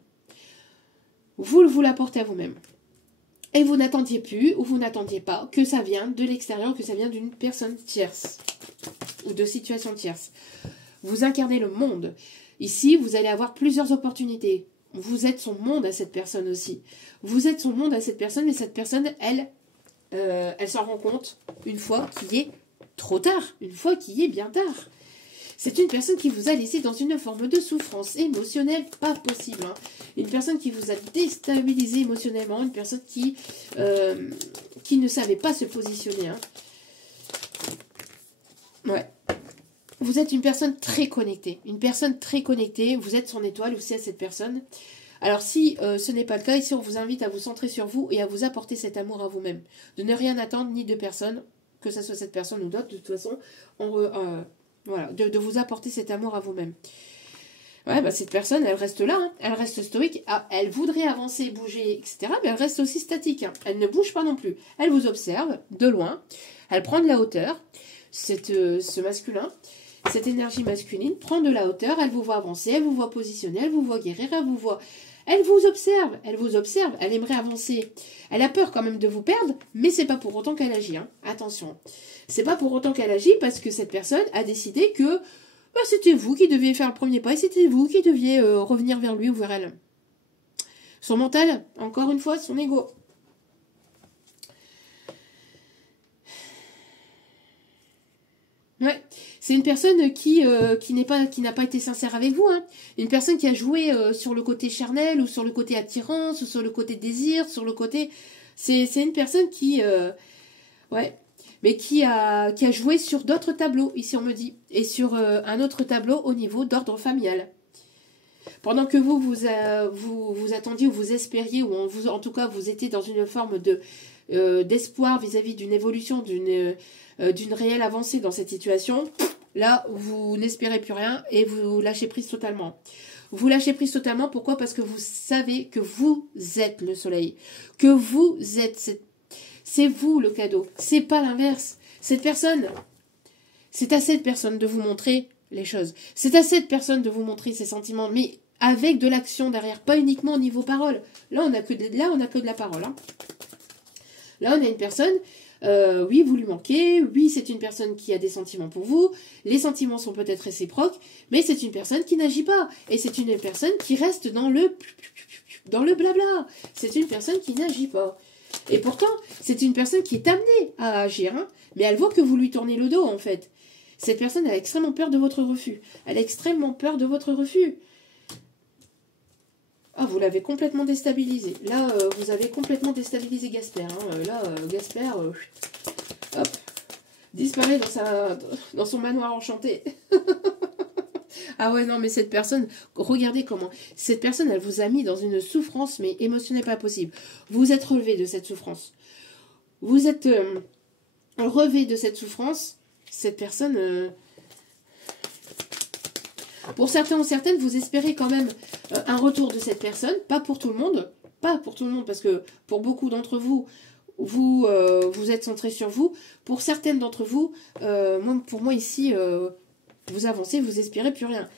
Vous l'apportez à vous-même. Et vous n'attendiez plus, ou vous n'attendiez pas, que ça vienne de l'extérieur, que ça vienne d'une personne tierce, ou de situation tierce. Vous incarnez le monde. Ici, vous allez avoir plusieurs opportunités. Vous êtes son monde à cette personne aussi. Vous êtes son monde à cette personne, mais cette personne, elle s'en rend compte une fois qu'il est trop tard, une fois qu'il est bien tard. C'est une personne qui vous a laissé dans une forme de souffrance émotionnelle pas possible. Une personne qui vous a déstabilisé émotionnellement, une personne qui ne savait pas se positionner. Ouais. Vous êtes une personne très connectée. Une personne très connectée. Vous êtes son étoile aussi à cette personne. Alors si ce n'est pas le cas, ici on vous invite à vous centrer sur vous et à vous apporter cet amour à vous-même. De ne rien attendre ni de personne, que ce soit cette personne ou d'autres, de toute façon, voilà, de vous apporter cet amour à vous-même. Ouais, bah cette personne, elle reste là, hein. Elle reste stoïque, ah, elle voudrait avancer, bouger, etc. Mais elle reste aussi statique, hein. Elle ne bouge pas non plus. Elle vous observe de loin, elle prend de la hauteur, ce masculin, cette énergie masculine prend de la hauteur, elle vous voit avancer, elle vous voit positionner, elle vous voit guérir, elle vous observe, elle aimerait avancer. Elle a peur quand même de vous perdre, mais c'est pas pour autant qu'elle agit, hein. Attention. C'est pas pour autant qu'elle agit parce que cette personne a décidé que bah, c'était vous qui deviez faire le premier pas et c'était vous qui deviez revenir vers lui ou vers elle. Son mental, encore une fois, son ego. Ouais, c'est une personne qui n'a pas été sincère avec vous, hein. Une personne qui a joué sur le côté charnel ou sur le côté attirance ou sur le côté désir, sur le côté... C'est une personne qui... ouais, mais qui a joué sur d'autres tableaux, ici on me dit, et sur un autre tableau au niveau d'ordre familial. Pendant que vous attendiez ou vous espériez, ou en tout cas vous étiez dans une forme d'espoir vis-à-vis d'une évolution, d'une réelle avancée dans cette situation, là vous n'espérez plus rien et vous lâchez prise totalement. Vous lâchez prise totalement, pourquoi? Parce que vous savez que vous êtes le soleil, que vous êtes c'est vous le cadeau, c'est pas l'inverse. Cette personne, c'est à cette personne de vous montrer les choses. C'est à cette personne de vous montrer ses sentiments, mais avec de l'action derrière, pas uniquement au niveau parole. Là, on a que de la parole. Hein. Là, on a une personne, oui, vous lui manquez, oui, c'est une personne qui a des sentiments pour vous, les sentiments sont peut-être réciproques, mais c'est une personne qui n'agit pas. Et c'est une personne qui reste dans le blabla. C'est une personne qui n'agit pas. Et pourtant, c'est une personne qui est amenée à agir, hein, mais elle voit que vous lui tournez le dos, en fait. Cette personne, elle a extrêmement peur de votre refus. Elle a extrêmement peur de votre refus. Ah, vous l'avez complètement déstabilisé. Là, vous avez complètement déstabilisé Gasper. Hein. Là, Gasper, hop, disparaît dans son manoir enchanté. Ah ouais, non, mais cette personne, regardez comment. Cette personne, elle vous a mis dans une souffrance, mais émotionnelle pas possible. Vous êtes relevé de cette souffrance. Vous êtes relevé de cette souffrance. Cette personne... Pour certains ou certaines, vous espérez quand même un retour de cette personne. Pas pour tout le monde. Pas pour tout le monde, parce que pour beaucoup d'entre vous, vous êtes centré sur vous. Pour certaines d'entre vous, pour moi ici... vous avancez, vous espérez plus rien.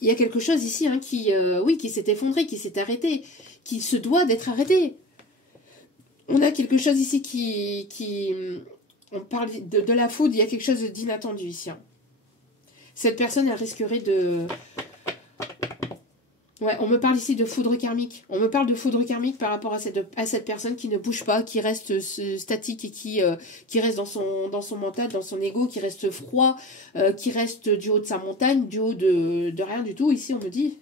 Il y a quelque chose ici hein, qui s'est effondré, qui s'est arrêté, qui se doit d'être arrêté. On a quelque chose ici on parle de la foudre, il y a quelque chose d'inattendu ici. Hein. Cette personne, elle risquerait de... Ouais, on me parle ici de foudre karmique. On me parle de foudre karmique par rapport à cette personne qui ne bouge pas, qui reste statique et qui reste dans son mental, dans son ego, qui reste froid, qui reste du haut de sa montagne, du haut de rien du tout, ici on me dit.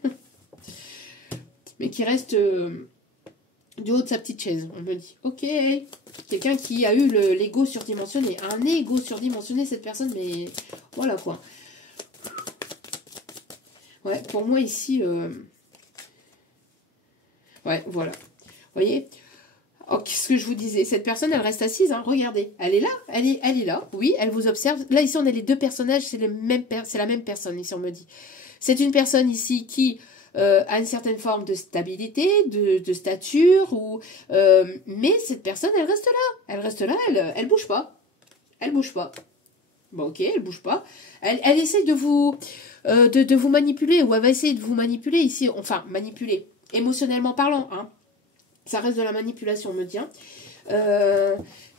Mais qui reste du haut de sa petite chaise, on me dit. Ok, quelqu'un qui a eu l'ego surdimensionné. Un ego surdimensionné, cette personne, mais voilà quoi. Ouais, pour moi ici... Ouais, voilà. Vous voyez? Oh, qu'est-ce que je vous disais? Cette personne, elle reste assise, hein. Regardez. Elle est là, elle est là. Oui, elle vous observe. Là, ici, on a les deux personnages, c'est la même personne, ici, on me dit. C'est une personne ici qui a une certaine forme de stabilité, de stature, mais cette personne, elle reste là. Elle reste là, elle bouge pas. Elle bouge pas. Bon, ok, elle bouge pas. Elle essaie de vous manipuler, ou elle va essayer de vous manipuler ici. Enfin, manipuler. Émotionnellement parlant, hein. Ça reste de la manipulation, on me dit. Hein.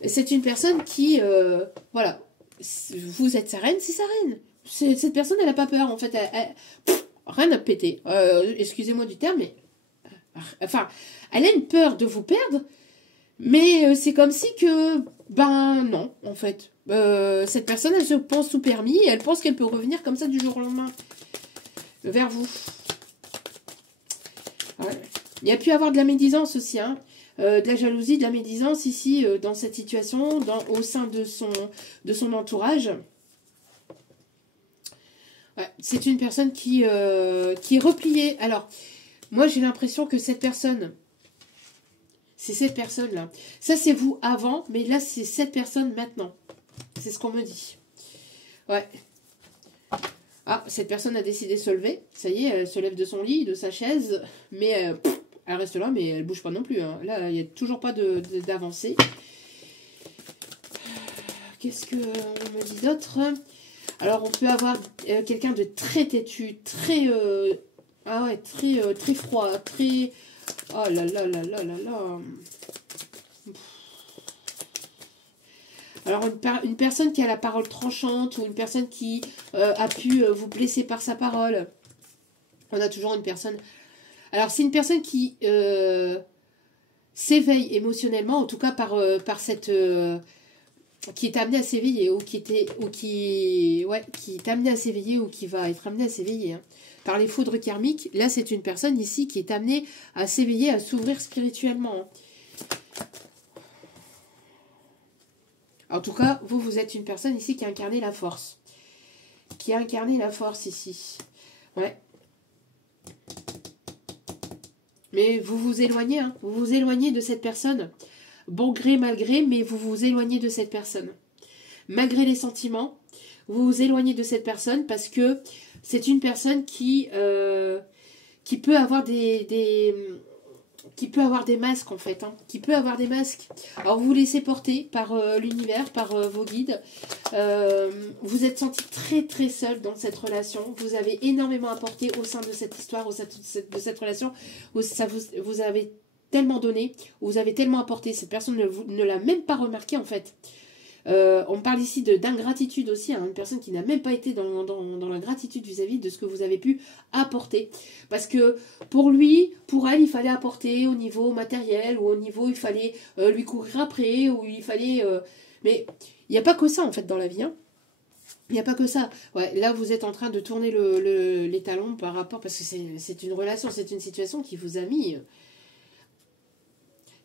C'est une personne qui, voilà, vous êtes sa reine, c'est sa reine. Cette personne, elle n'a pas peur, en fait. Rien à péter. Excusez-moi du terme, mais... Enfin, elle a une peur de vous perdre, mais c'est comme si que... Ben non, en fait. Cette personne, elle se pense sous permis, et elle pense qu'elle peut revenir comme ça du jour au lendemain. Vers vous. Ouais. Il y a pu avoir de la médisance aussi, hein. De la jalousie, de la médisance ici, dans cette situation, au sein de son entourage. Ouais, c'est une personne qui est repliée. Alors, moi j'ai l'impression que cette personne, c'est cette personne-là. Ça c'est vous avant, mais là c'est cette personne maintenant. C'est ce qu'on me dit. Ouais. Ah, cette personne a décidé de se lever. Ça y est, elle se lève de son lit, de sa chaise. Mais elle reste là, mais elle bouge pas non plus. Hein. Là, il n'y a toujours pas d'avancée. Qu'est-ce qu'on me dit d'autre? Alors, on peut avoir quelqu'un de très têtu, très... ah ouais, très, très froid, très... Oh là là là là là là. Alors, une personne qui a la parole tranchante ou une personne qui a pu vous blesser par sa parole. On a toujours une personne... Alors, c'est une personne qui s'éveille émotionnellement, en tout cas par cette... qui est amenée à s'éveiller ou qui est amenée à s'éveiller ou qui va être amenée à s'éveiller. Hein. Par les foudres karmiques, là, c'est une personne ici qui est amenée à s'éveiller, à s'ouvrir spirituellement. Hein. En tout cas, vous êtes une personne ici qui a incarné la force. Qui a incarné la force ici. Ouais. Mais vous vous éloignez, hein. Vous vous éloignez de cette personne. Bon gré, mal gré, mais vous vous éloignez de cette personne. Malgré les sentiments, vous vous éloignez de cette personne parce que c'est une personne qui peut avoir qui peut avoir des masques en fait, hein, qui peut avoir des masques. Alors vous vous laissez porter par l'univers, par vos guides. Vous êtes senti très très seul dans cette relation. Vous avez énormément apporté au sein de cette histoire, de cette relation. Vous avez tellement donné, vous avez tellement apporté. Cette personne ne l'a même pas remarqué en fait. On parle ici d'ingratitude aussi, hein, une personne qui n'a même pas été dans la gratitude vis-à-vis de ce que vous avez pu apporter. Parce que pour lui, pour elle, il fallait apporter au niveau matériel, ou au niveau, il fallait lui courir après, ou il fallait... Mais il n'y a pas que ça en fait dans la vie. Hein. Il n'y a pas que ça. Ouais, là, vous êtes en train de tourner les talons par rapport... Parce que c'est une relation, c'est une situation qui vous a mis...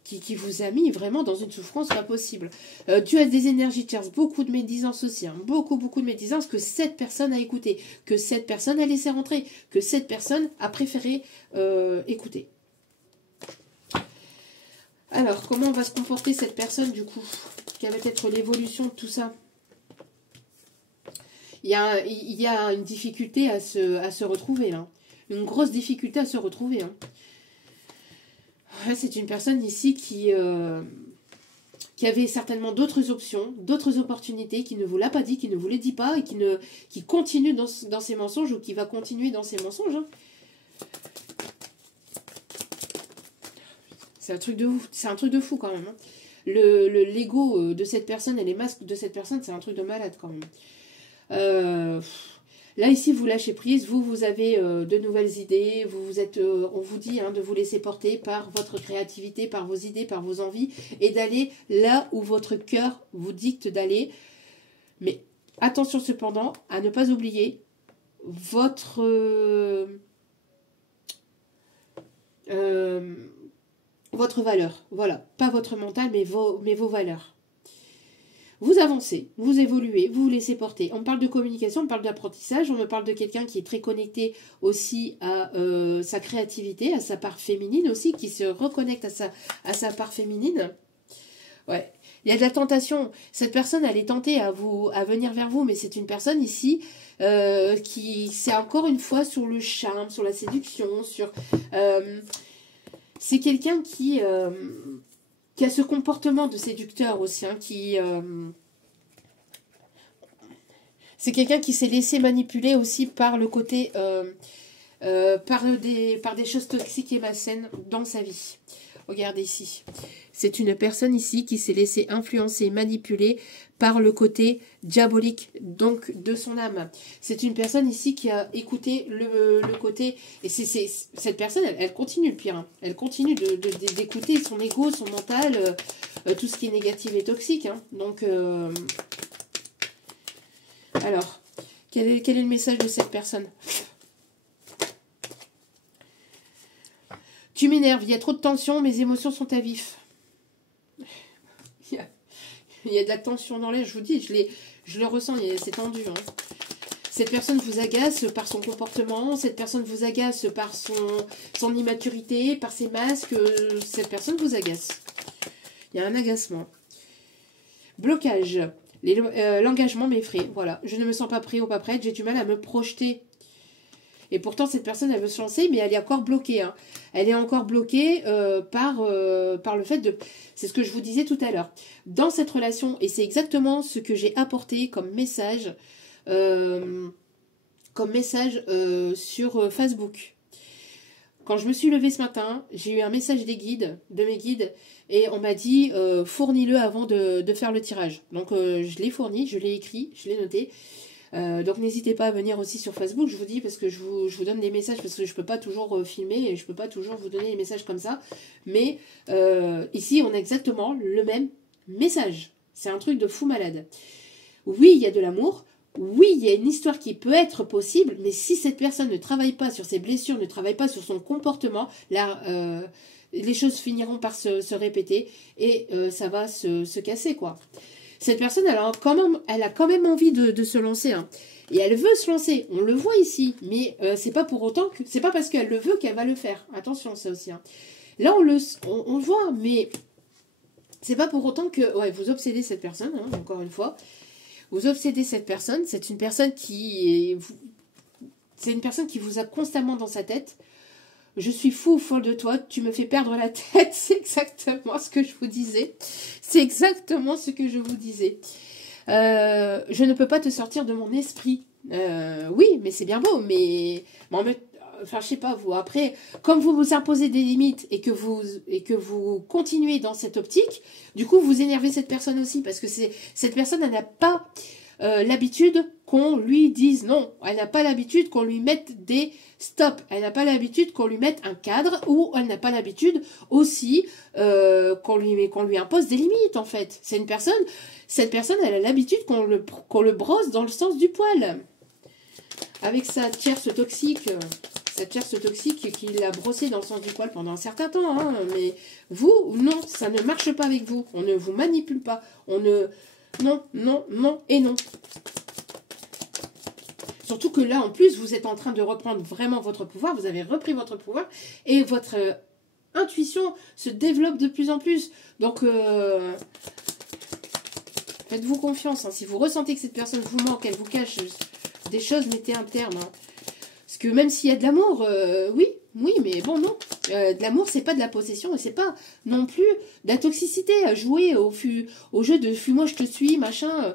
Qui vous a mis vraiment dans une souffrance pas possible. Tu as des énergies tierces, beaucoup de médisance aussi, hein, beaucoup de médisance que cette personne a écouté, que cette personne a laissé rentrer, que cette personne a préféré écouter. Alors, comment va se comporter cette personne du coup? Quelle va être l'évolution de tout ça? Il y a une difficulté à se retrouver, hein. Une grosse difficulté à se retrouver, hein. C'est une personne ici qui avait certainement d'autres options, d'autres opportunités, qui ne vous l'a pas dit, qui ne vous les dit pas, et qui continue dans ses mensonges, ou qui va continuer dans ses mensonges. Hein. C'est un truc de fou quand même. Hein. L'ego de cette personne et les masques de cette personne, c'est un truc de malade quand même. Là, ici, vous lâchez prise, vous avez de nouvelles idées, on vous dit hein, de vous laisser porter par votre créativité, par vos idées, par vos envies, et d'aller là où votre cœur vous dicte d'aller. Mais attention cependant à ne pas oublier votre valeur. Voilà, pas votre mental, mais vos valeurs. Vous avancez, vous évoluez, vous vous laissez porter. On parle de communication, on parle d'apprentissage, on me parle de quelqu'un qui est très connecté aussi à sa créativité, à sa part féminine aussi, qui se reconnecte à sa part féminine. Ouais, il y a de la tentation. Cette personne, elle est tentée à venir vers vous, mais c'est une personne ici c'est encore une fois sur le charme, sur la séduction, c'est quelqu'un qui a ce comportement de séducteur aussi, hein, c'est quelqu'un qui s'est laissé manipuler aussi par le côté, par des choses toxiques et malsaines dans sa vie. Regardez ici. C'est une personne ici qui s'est laissée influencer, manipuler par le côté diabolique donc de son âme. C'est une personne ici qui a écouté le côté... Et cette personne, elle continue le pire. Hein. Elle continue d'écouter son ego, son mental, tout ce qui est négatif et toxique. Hein. Donc, alors, quel est le message de cette personne ? Tu m'énerves, il y a trop de tension, mes émotions sont à vif. Il y a de la tension dans l'air, je vous dis, je le ressens, c'est tendu. Hein. Cette personne vous agace par son comportement, cette personne vous agace par son immaturité, par ses masques, cette personne vous agace. Il y a un agacement. Blocage. L'engagement m'effraie. Voilà, je ne me sens pas prêt ou pas prête, j'ai du mal à me projeter. Et pourtant, cette personne, elle veut se lancer, mais elle est encore bloquée. Hein. Elle est encore bloquée par le fait de... C'est ce que je vous disais tout à l'heure. Dans cette relation, et c'est exactement ce que j'ai apporté comme message sur Facebook. Quand je me suis levée ce matin, j'ai eu un message de mes guides, et on m'a dit fournis-le avant de faire le tirage. Donc je l'ai fourni, je l'ai écrit, je l'ai noté. Donc n'hésitez pas à venir aussi sur Facebook, je vous dis, parce que je vous donne des messages, parce que je ne peux pas toujours filmer, et je ne peux pas toujours vous donner des messages comme ça. Mais ici, on a exactement le même message. C'est un truc de fou malade. Oui, il y a de l'amour. Oui, il y a une histoire qui peut être possible, mais si cette personne ne travaille pas sur ses blessures, ne travaille pas sur son comportement, là, les choses finiront par se répéter et ça va se casser, quoi. Cette personne, elle a quand même envie de se lancer, hein. Et elle veut se lancer, on le voit ici, mais c'est pas pour autant que c'est pas parce qu'elle le veut qu'elle va le faire. Attention, ça aussi, hein. Là, on le voit, mais c'est pas pour autant que vous obsédez cette personne, hein, encore une fois. Vous obsédez cette personne, c'est une personne qui vous a constamment dans sa tête. Je suis fou ou folle de toi, tu me fais perdre la tête. C'est exactement ce que je vous disais. C'est exactement ce que je vous disais. Je ne peux pas te sortir de mon esprit. Oui, mais c'est bien beau, mais enfin, je sais pas, vous, après, comme vous vous imposez des limites et que vous continuez dans cette optique, du coup, vous énervez cette personne aussi, parce que cette personne, elle n'a pas l'habitude qu'on lui dise non. Elle n'a pas l'habitude qu'on lui mette des stops. Elle n'a pas l'habitude qu'on lui mette un cadre, ou elle n'a pas l'habitude aussi qu'on lui impose des limites, en fait. Cette personne, elle a l'habitude qu'on le brosse dans le sens du poil. Avec sa tierce toxique... Cette tierce toxique qui l'a brossé dans le sens du poil pendant un certain temps. Hein, mais vous, non, ça ne marche pas avec vous. On ne vous manipule pas. Non, non, non et non. Surtout que là, en plus, vous êtes en train de reprendre vraiment votre pouvoir. Vous avez repris votre pouvoir. Et votre intuition se développe de plus en plus. Donc, faites-vous confiance. Hein. Si vous ressentez que cette personne vous manque, elle vous cache des choses, mettez un terme. Hein. Parce que même s'il y a de l'amour, oui, mais bon, non. De l'amour, c'est pas de la possession et c'est pas non plus de la toxicité. Jouer au jeu de fuis-moi, je te suis, machin,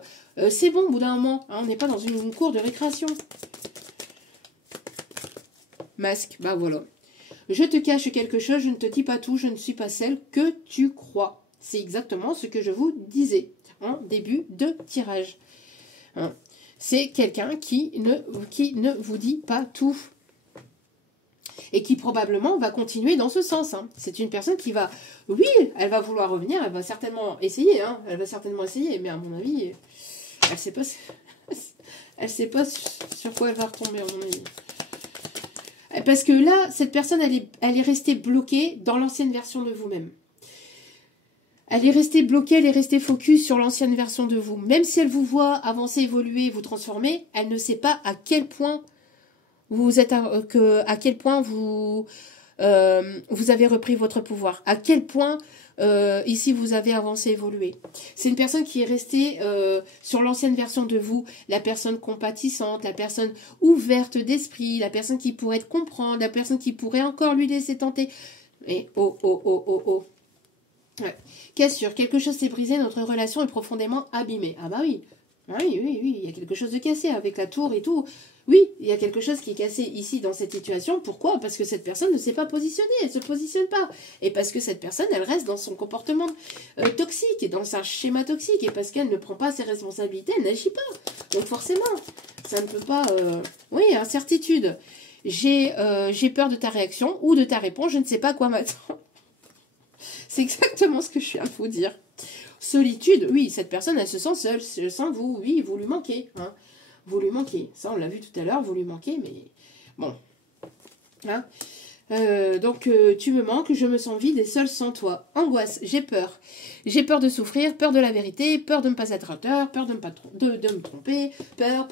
c'est bon au bout d'un moment. Hein, on n'est pas dans une cour de récréation. Masque, bah voilà. Je te cache quelque chose, je ne te dis pas tout, je ne suis pas celle que tu crois. C'est exactement ce que je vous disais en début de tirage. Hein. C'est quelqu'un qui ne vous dit pas tout. Et qui probablement va continuer dans ce sens. Hein. C'est une personne qui va... Oui, elle va vouloir revenir, elle va certainement essayer. Hein. Elle va certainement essayer, mais à mon avis, elle sait pas... Elle sait pas sur quoi elle va retomber, à mon avis. Parce que là, cette personne, elle est restée bloquée dans l'ancienne version de vous-même. Elle est restée bloquée, elle est restée focus sur l'ancienne version de vous. Même si elle vous voit avancer, évoluer, vous transformer, elle ne sait pas à quel point vous êtes, à quel point vous avez repris votre pouvoir. À quel point ici vous avez avancé, évolué. C'est une personne qui est restée sur l'ancienne version de vous, la personne compatissante, la personne ouverte d'esprit, la personne qui pourrait te comprendre, la personne qui pourrait encore lui laisser tenter. Et oh. Ouais. Cassure, quelque chose s'est brisé, notre relation est profondément abîmée. Ah bah oui, oui, il y a quelque chose de cassé avec la tour et tout. Oui, il y a quelque chose qui est cassé ici dans cette situation. Pourquoi? Parce que cette personne ne s'est pas positionnée, elle ne se positionne pas. Et parce que cette personne, elle reste dans son comportement toxique, et dans un schéma toxique, et parce qu'elle ne prend pas ses responsabilités, elle n'agit pas. Donc forcément, ça ne peut pas... Oui, incertitude. J'ai peur de ta réaction ou de ta réponse, je ne sais pas à quoi m'attendre. C'est exactement ce que je viens de vous dire. Solitude, oui, cette personne, elle se sent seule, sans vous, oui, vous lui manquez. Hein. Vous lui manquez. Ça, on l'a vu tout à l'heure, vous lui manquez, mais bon. Hein. Donc, tu me manques, je me sens vide et seule sans toi. Angoisse, j'ai peur. J'ai peur de souffrir, peur de la vérité, peur de ne pas être à l'heure, peur de me tromper, peur.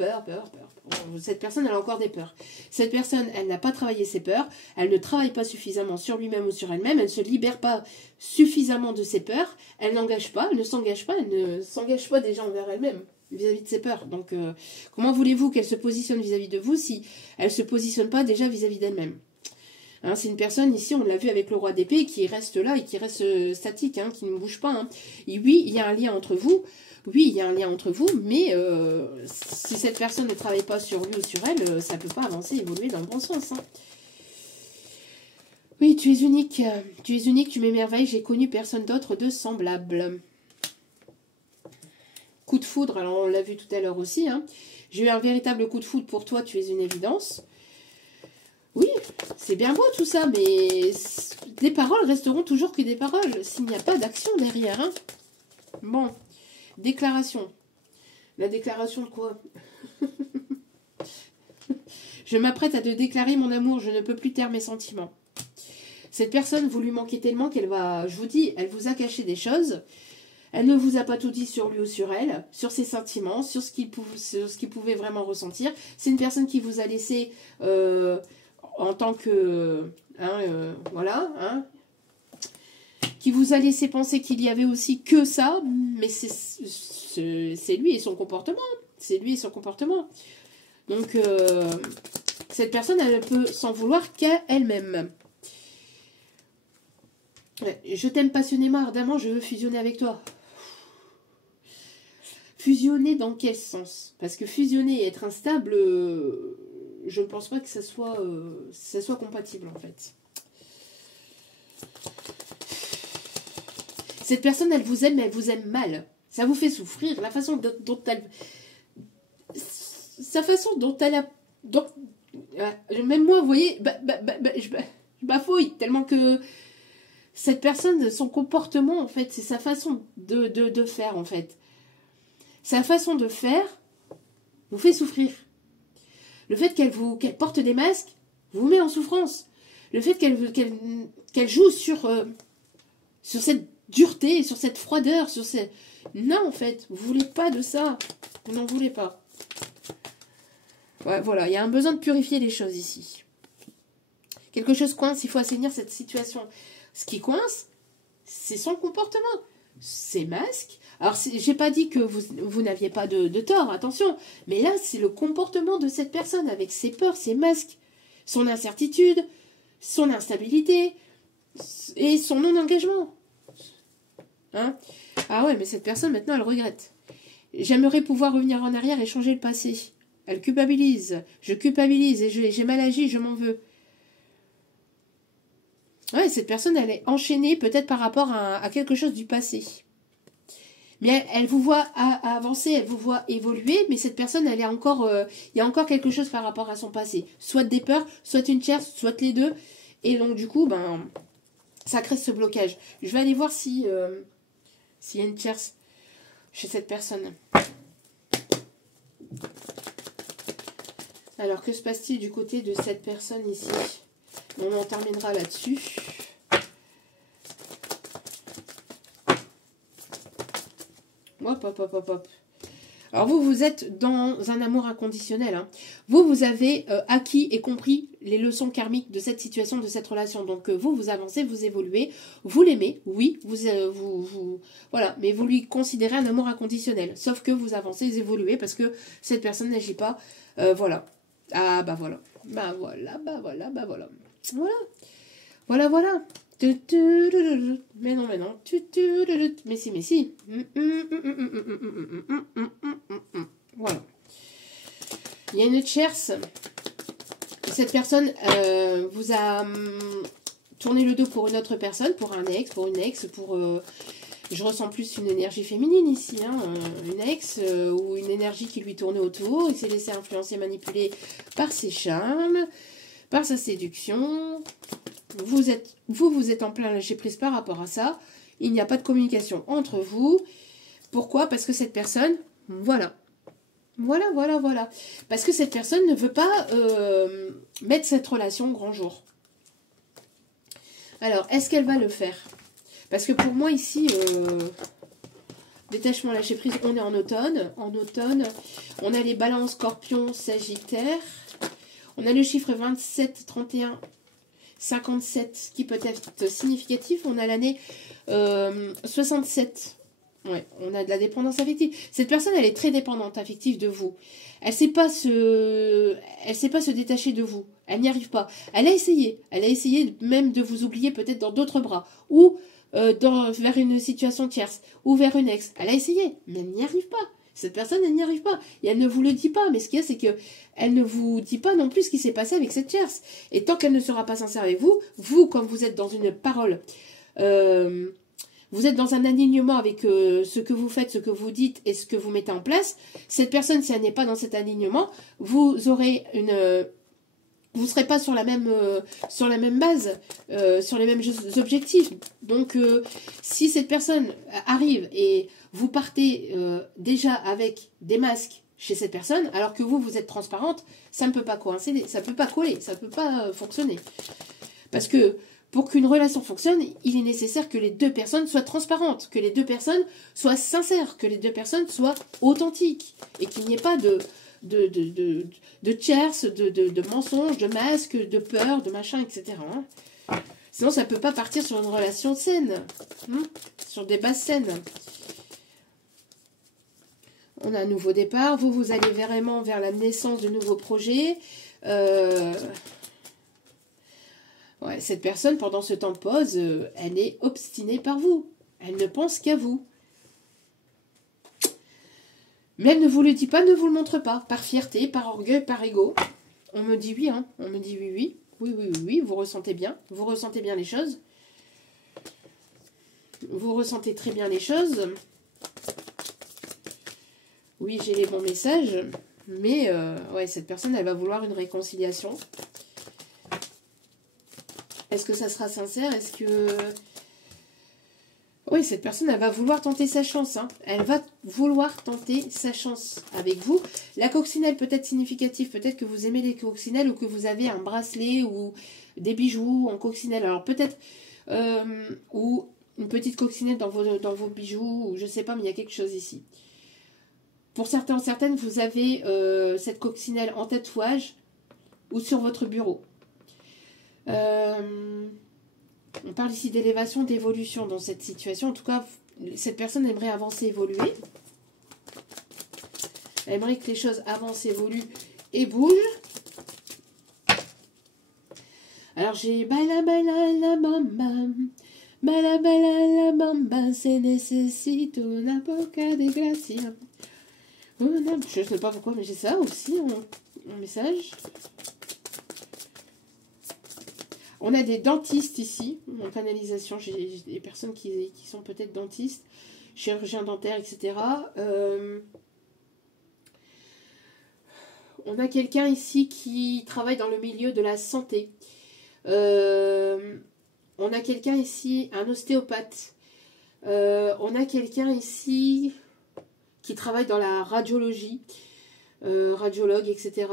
Cette personne, elle a encore des peurs. Cette personne, elle n'a pas travaillé ses peurs. Elle ne travaille pas suffisamment sur lui-même ou sur elle-même. Elle ne se libère pas suffisamment de ses peurs. Elle n'engage pas, elle ne s'engage pas. Elle ne s'engage pas déjà envers elle-même vis-à-vis de ses peurs. Donc, comment voulez-vous qu'elle se positionne vis-à-vis de vous si elle ne se positionne pas déjà vis-à-vis d'elle-même? Hein, c'est une personne, ici, on l'a vu avec le roi d'épée, qui reste là et qui reste statique, hein, qui ne bouge pas. Hein. Et oui, il y a un lien entre vous. Oui, il y a un lien entre vous, mais si cette personne ne travaille pas sur lui ou sur elle, ça ne peut pas avancer, évoluer dans le bon sens. Hein. Oui, tu es unique. Tu es unique, tu m'émerveilles. J'ai connu personne d'autre de semblable. Coup de foudre, alors on l'a vu tout à l'heure aussi. Hein. J'ai eu un véritable coup de foudre pour toi, tu es une évidence. Oui, c'est bien beau tout ça, mais des paroles resteront toujours que des paroles, s'il n'y a pas d'action derrière. Hein. Bon, déclaration. La déclaration de quoi? Je m'apprête à te déclarer mon amour, je ne peux plus taire mes sentiments. Cette personne, vous lui manquez tellement qu'elle va, je vous dis, elle vous a caché des choses. Elle ne vous a pas tout dit sur lui ou sur elle, sur ses sentiments, sur ce qu'il pouvait vraiment ressentir. C'est une personne qui vous a laissé en tant que... voilà, hein, qui vous a laissé penser qu'il y avait aussi que ça, mais c'est lui et son comportement. C'est lui et son comportement. Donc, cette personne, elle peut s'en vouloir qu'à elle-même. Je t'aime passionnément, ardemment, je veux fusionner avec toi. Fusionner dans quel sens? Parce que fusionner et être instable, je ne pense pas que ça soit compatible, en fait. Cette personne, elle vous aime, mais elle vous aime mal. Ça vous fait souffrir. La façon dont elle... Sa façon dont elle a... même moi, vous voyez, je bafouille tellement que cette personne, son comportement, en fait, c'est sa façon de faire, en fait. Sa façon de faire vous fait souffrir. Le fait qu'elle porte des masques vous met en souffrance. Le fait qu'elle joue sur cette dureté, sur cette froideur, sur ces... Non, en fait, vous voulez pas de ça. Vous n'en voulez pas. Ouais, voilà, il y a un besoin de purifier les choses ici. Quelque chose coince, il faut assainir cette situation. Ce qui coince, c'est son comportement. Ses masques. Alors, j'ai pas dit que vous n'aviez pas de tort, attention. Mais là, c'est le comportement de cette personne avec ses peurs, ses masques, son incertitude, son instabilité et son non-engagement. Hein? Ah ouais, mais cette personne, maintenant, elle regrette. J'aimerais pouvoir revenir en arrière et changer le passé. Elle culpabilise. Je culpabilise et j'ai mal agi, je m'en veux. Ouais, cette personne, elle est enchaînée peut-être par rapport à quelque chose du passé. Mais elle vous voit avancer, elle vous voit évoluer, mais cette personne, elle est encore, il y a encore quelque chose par rapport à son passé. Soit des peurs, soit une tierce, soit les deux. Et donc, du coup, ça crée ce blocage. Je vais aller voir s'il y a une tierce chez cette personne. Alors, que se passe-t-il du côté de cette personne ici? On en terminera là-dessus. Hop. Alors vous êtes dans un amour inconditionnel. Hein. Vous avez acquis et compris les leçons karmiques de cette situation, de cette relation. Donc vous avancez, vous évoluez, vous l'aimez, oui, voilà, mais vous lui considérez un amour inconditionnel. Sauf que vous avancez, vous évoluez parce que cette personne n'agit pas. Voilà. Ah bah voilà. Voilà. Mais non. Mais si. Voilà. Il y a une tierce. Cette personne vous a tourné le dos pour une autre personne, pour un ex, pour une ex, pour... je ressens plus une énergie féminine ici, hein, une ex ou une énergie qui lui tournait autour. Il s'est laissé influencer, manipuler par ses charmes, par sa séduction. Vous êtes en plein lâcher prise par rapport à ça. Il n'y a pas de communication entre vous. Pourquoi? Parce que cette personne, voilà. Parce que cette personne ne veut pas mettre cette relation au grand jour. Alors, est-ce qu'elle va le faire? Parce que pour moi ici, Détachement, lâcher prise, on est en automne. En automne, on a les balances, scorpion, sagittaire. On a le chiffre 27, 31, 57 qui peut être significatif. On a l'année 67. Ouais, on a de la dépendance affective. Cette personne, elle est très dépendante affective de vous. Elle sait pas se détacher de vous. Elle n'y arrive pas. Elle a essayé même de vous oublier peut-être dans d'autres bras. Ou vers une situation tierce, ou vers une ex. Elle a essayé, mais elle n'y arrive pas. Cette personne, elle n'y arrive pas. Et elle ne vous le dit pas. Mais ce qu'il y a, c'est que elle ne vous dit pas non plus ce qui s'est passé avec cette tierce. Et tant qu'elle ne sera pas sincère avec vous, vous, comme vous êtes dans une parole, vous êtes dans un alignement avec ce que vous faites, ce que vous dites et ce que vous mettez en place. Cette personne, si elle n'est pas dans cet alignement, vous aurez vous ne serez pas sur la même base, sur les mêmes objectifs. Donc, si cette personne arrive et vous partez déjà avec des masques chez cette personne, alors que vous êtes transparente, ça ne peut pas coïncider, ça ne peut pas coller, ça ne peut pas fonctionner. Parce que pour qu'une relation fonctionne, il est nécessaire que les deux personnes soient transparentes, que les deux personnes soient sincères, que les deux personnes soient authentiques, et qu'il n'y ait pas de tierces, de mensonges, de masques, de peur, de machin, etc. Hein. Sinon, ça ne peut pas partir sur une relation saine, hein, sur des bases saines. On a un nouveau départ. Vous allez vraiment vers la naissance de nouveaux projets. Ouais, cette personne, pendant ce temps de pause, elle est obstinée par vous. Elle ne pense qu'à vous. Mais elle ne vous le dit pas, ne vous le montre pas. Par fierté, par orgueil, par ego. On me dit oui, hein. On me dit oui, oui. Oui, oui, oui, oui. Vous ressentez bien. Vous ressentez bien les choses. Vous ressentez très bien les choses. Oui, j'ai les bons messages. Mais, ouais, cette personne, elle va vouloir une réconciliation. Est-ce que ça sera sincère? Est-ce que... Oui, cette personne, elle va vouloir tenter sa chance. Hein. Elle va vouloir tenter sa chance avec vous. La coccinelle peut être significative. Peut-être que vous aimez les coccinelles ou que vous avez un bracelet ou des bijoux en coccinelle. Alors peut-être... ou une petite coccinelle dans vos bijoux. Ou je ne sais pas, mais il y a quelque chose ici. Pour certains, certaines, vous avez cette coccinelle en tatouage ou sur votre bureau. On parle ici d'élévation, d'évolution dans cette situation. En tout cas, cette personne aimerait avancer, évoluer. Elle aimerait que les choses avancent, évoluent et bougent. Alors j'ai bala bala la bamba, bala bala la bamba, se necesito una poca de gracia. Je ne sais pas pourquoi, mais j'ai ça aussi en message. On a des dentistes ici, en canalisation. J'ai des personnes qui sont peut-être dentistes, chirurgiens dentaires, etc. On a quelqu'un ici qui travaille dans le milieu de la santé. On a quelqu'un ici, un ostéopathe. On a quelqu'un ici qui travaille dans la radiologie, radiologue, etc.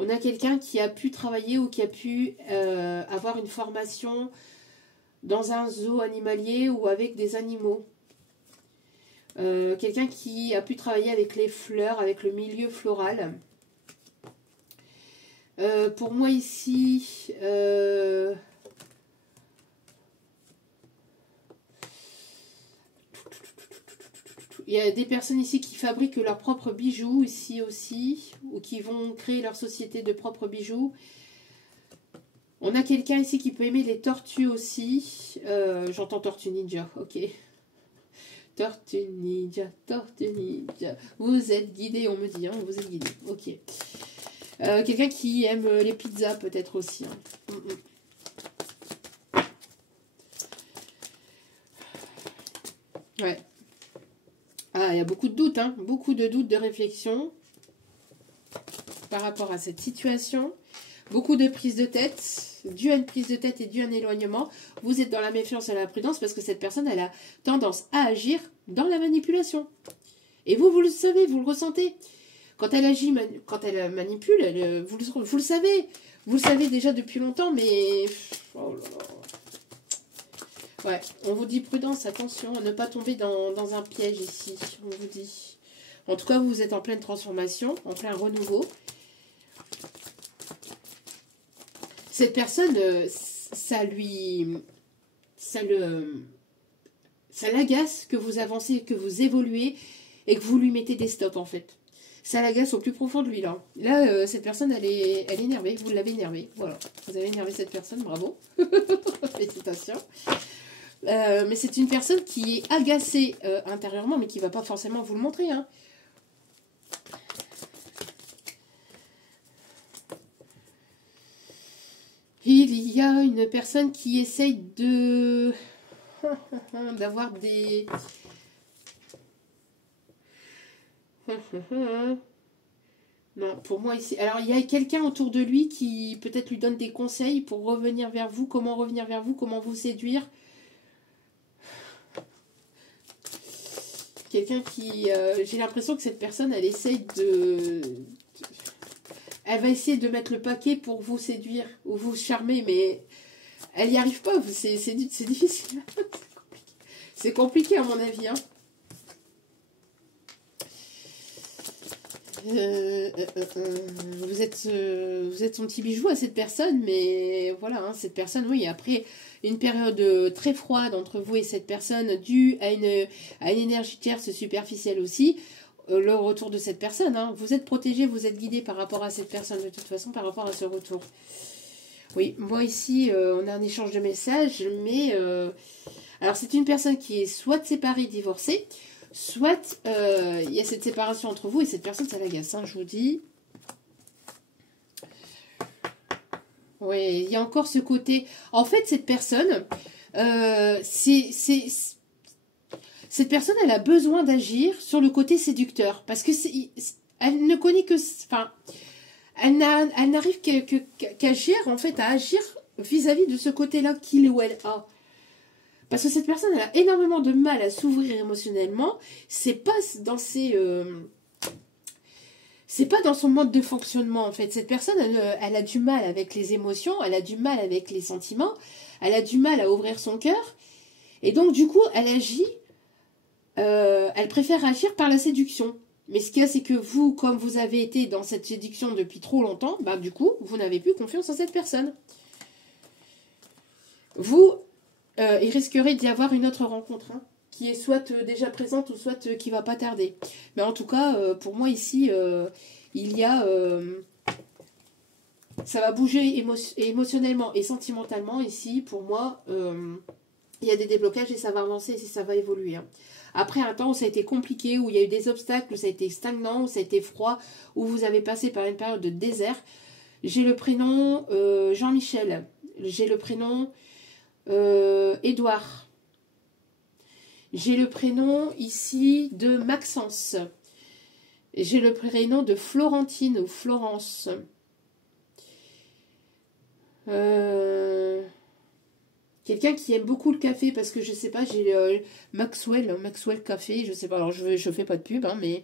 On a quelqu'un qui a pu travailler ou qui a pu avoir une formation dans un zoo animalier ou avec des animaux. Quelqu'un qui a pu travailler avec les fleurs, avec le milieu floral. Pour moi ici, il y a des personnes ici qui fabriquent leurs propres bijoux, ici aussi, ou qui vont créer leur société de propres bijoux. On a quelqu'un ici qui peut aimer les tortues aussi. J'entends Tortue Ninja, ok. Tortue Ninja, Tortue Ninja. Vous êtes guidé, on me dit, hein, vous êtes guidé, ok. Quelqu'un qui aime les pizzas peut-être aussi. Hein. Ouais. Ah, il y a beaucoup de doutes, hein, beaucoup de doutes, de réflexion par rapport à cette situation. Beaucoup de prises de tête, dû à une prise de tête et dû à un éloignement. Vous êtes dans la méfiance et la prudence parce que cette personne, elle a tendance à agir dans la manipulation. Et vous le savez, vous le ressentez. Quand elle agit, quand elle manipule, vous le savez. Vous le savez déjà depuis longtemps, mais... Oh là là. Ouais, on vous dit prudence, attention, à ne pas tomber dans un piège ici, on vous dit. En tout cas, vous êtes en pleine transformation, en plein renouveau. Cette personne, ça l'agace que vous avancez, que vous évoluez et que vous lui mettez des stops en fait. Ça l'agace au plus profond de lui là. Là, cette personne, elle est énervée, vous l'avez énervée, voilà. Vous avez énervé cette personne, bravo. Félicitations. Mais c'est une personne qui est agacée intérieurement, mais qui ne va pas forcément vous le montrer. Hein. Il y a une personne qui essaye de d'avoir des... Non, pour moi ici... Alors, il y a quelqu'un autour de lui qui peut-être lui donne des conseils pour revenir vers vous, comment revenir vers vous, comment vous séduire. Quelqu'un qui... j'ai l'impression que cette personne, elle essaye de... Elle va essayer de mettre le paquet pour vous séduire ou vous charmer, mais elle n'y arrive pas. C'est difficile. C'est compliqué à mon avis. Hein. Vous êtes son petit bijou à cette personne, mais voilà, hein, cette personne, oui, après une période très froide entre vous et cette personne, due à une énergie tierce superficielle aussi, le retour de cette personne, hein, vous êtes protégé, vous êtes guidé par rapport à cette personne, de toute façon, par rapport à ce retour. Oui, moi ici, on a un échange de messages, mais... alors, c'est une personne qui est soit séparée, divorcée, soit il y a cette séparation entre vous et cette personne, ça l'agace, hein, je vous dis. Oui, il y a encore ce côté... En fait, cette personne, cette personne, elle a besoin d'agir sur le côté séducteur. Parce que elle ne connaît que... Enfin, elle n'arrive qu'agir, en fait, à agir vis-à-vis de ce côté-là qu'il ou elle a. Parce que cette personne, elle a énormément de mal à s'ouvrir émotionnellement. C'est pas dans c'est pas dans son mode de fonctionnement, en fait. Cette personne, elle a du mal avec les émotions, elle a du mal avec les sentiments, elle a du mal à ouvrir son cœur. Et donc, du coup, elle agit, elle préfère agir par la séduction. Mais ce qu'il y a, c'est que vous, comme vous avez été dans cette séduction depuis trop longtemps, bah, du coup, vous n'avez plus confiance en cette personne. Vous... il risquerait d'y avoir une autre rencontre, hein, qui est soit déjà présente ou soit qui va pas tarder. Mais en tout cas, pour moi ici, il y a... ça va bouger émotionnellement et sentimentalement ici. Pour moi, il y a des déblocages et ça va avancer et ça va évoluer. Hein. Après un temps où ça a été compliqué, où il y a eu des obstacles, où ça a été stagnant, où ça a été froid, où vous avez passé par une période de désert, j'ai le prénom Jean-Michel. J'ai le prénom... Édouard. J'ai le prénom ici de Maxence. J'ai le prénom de Florentine ou Florence. Quelqu'un qui aime beaucoup le café parce que je sais pas, j'ai Maxwell Café, je sais pas, alors je fais pas de pub, hein, mais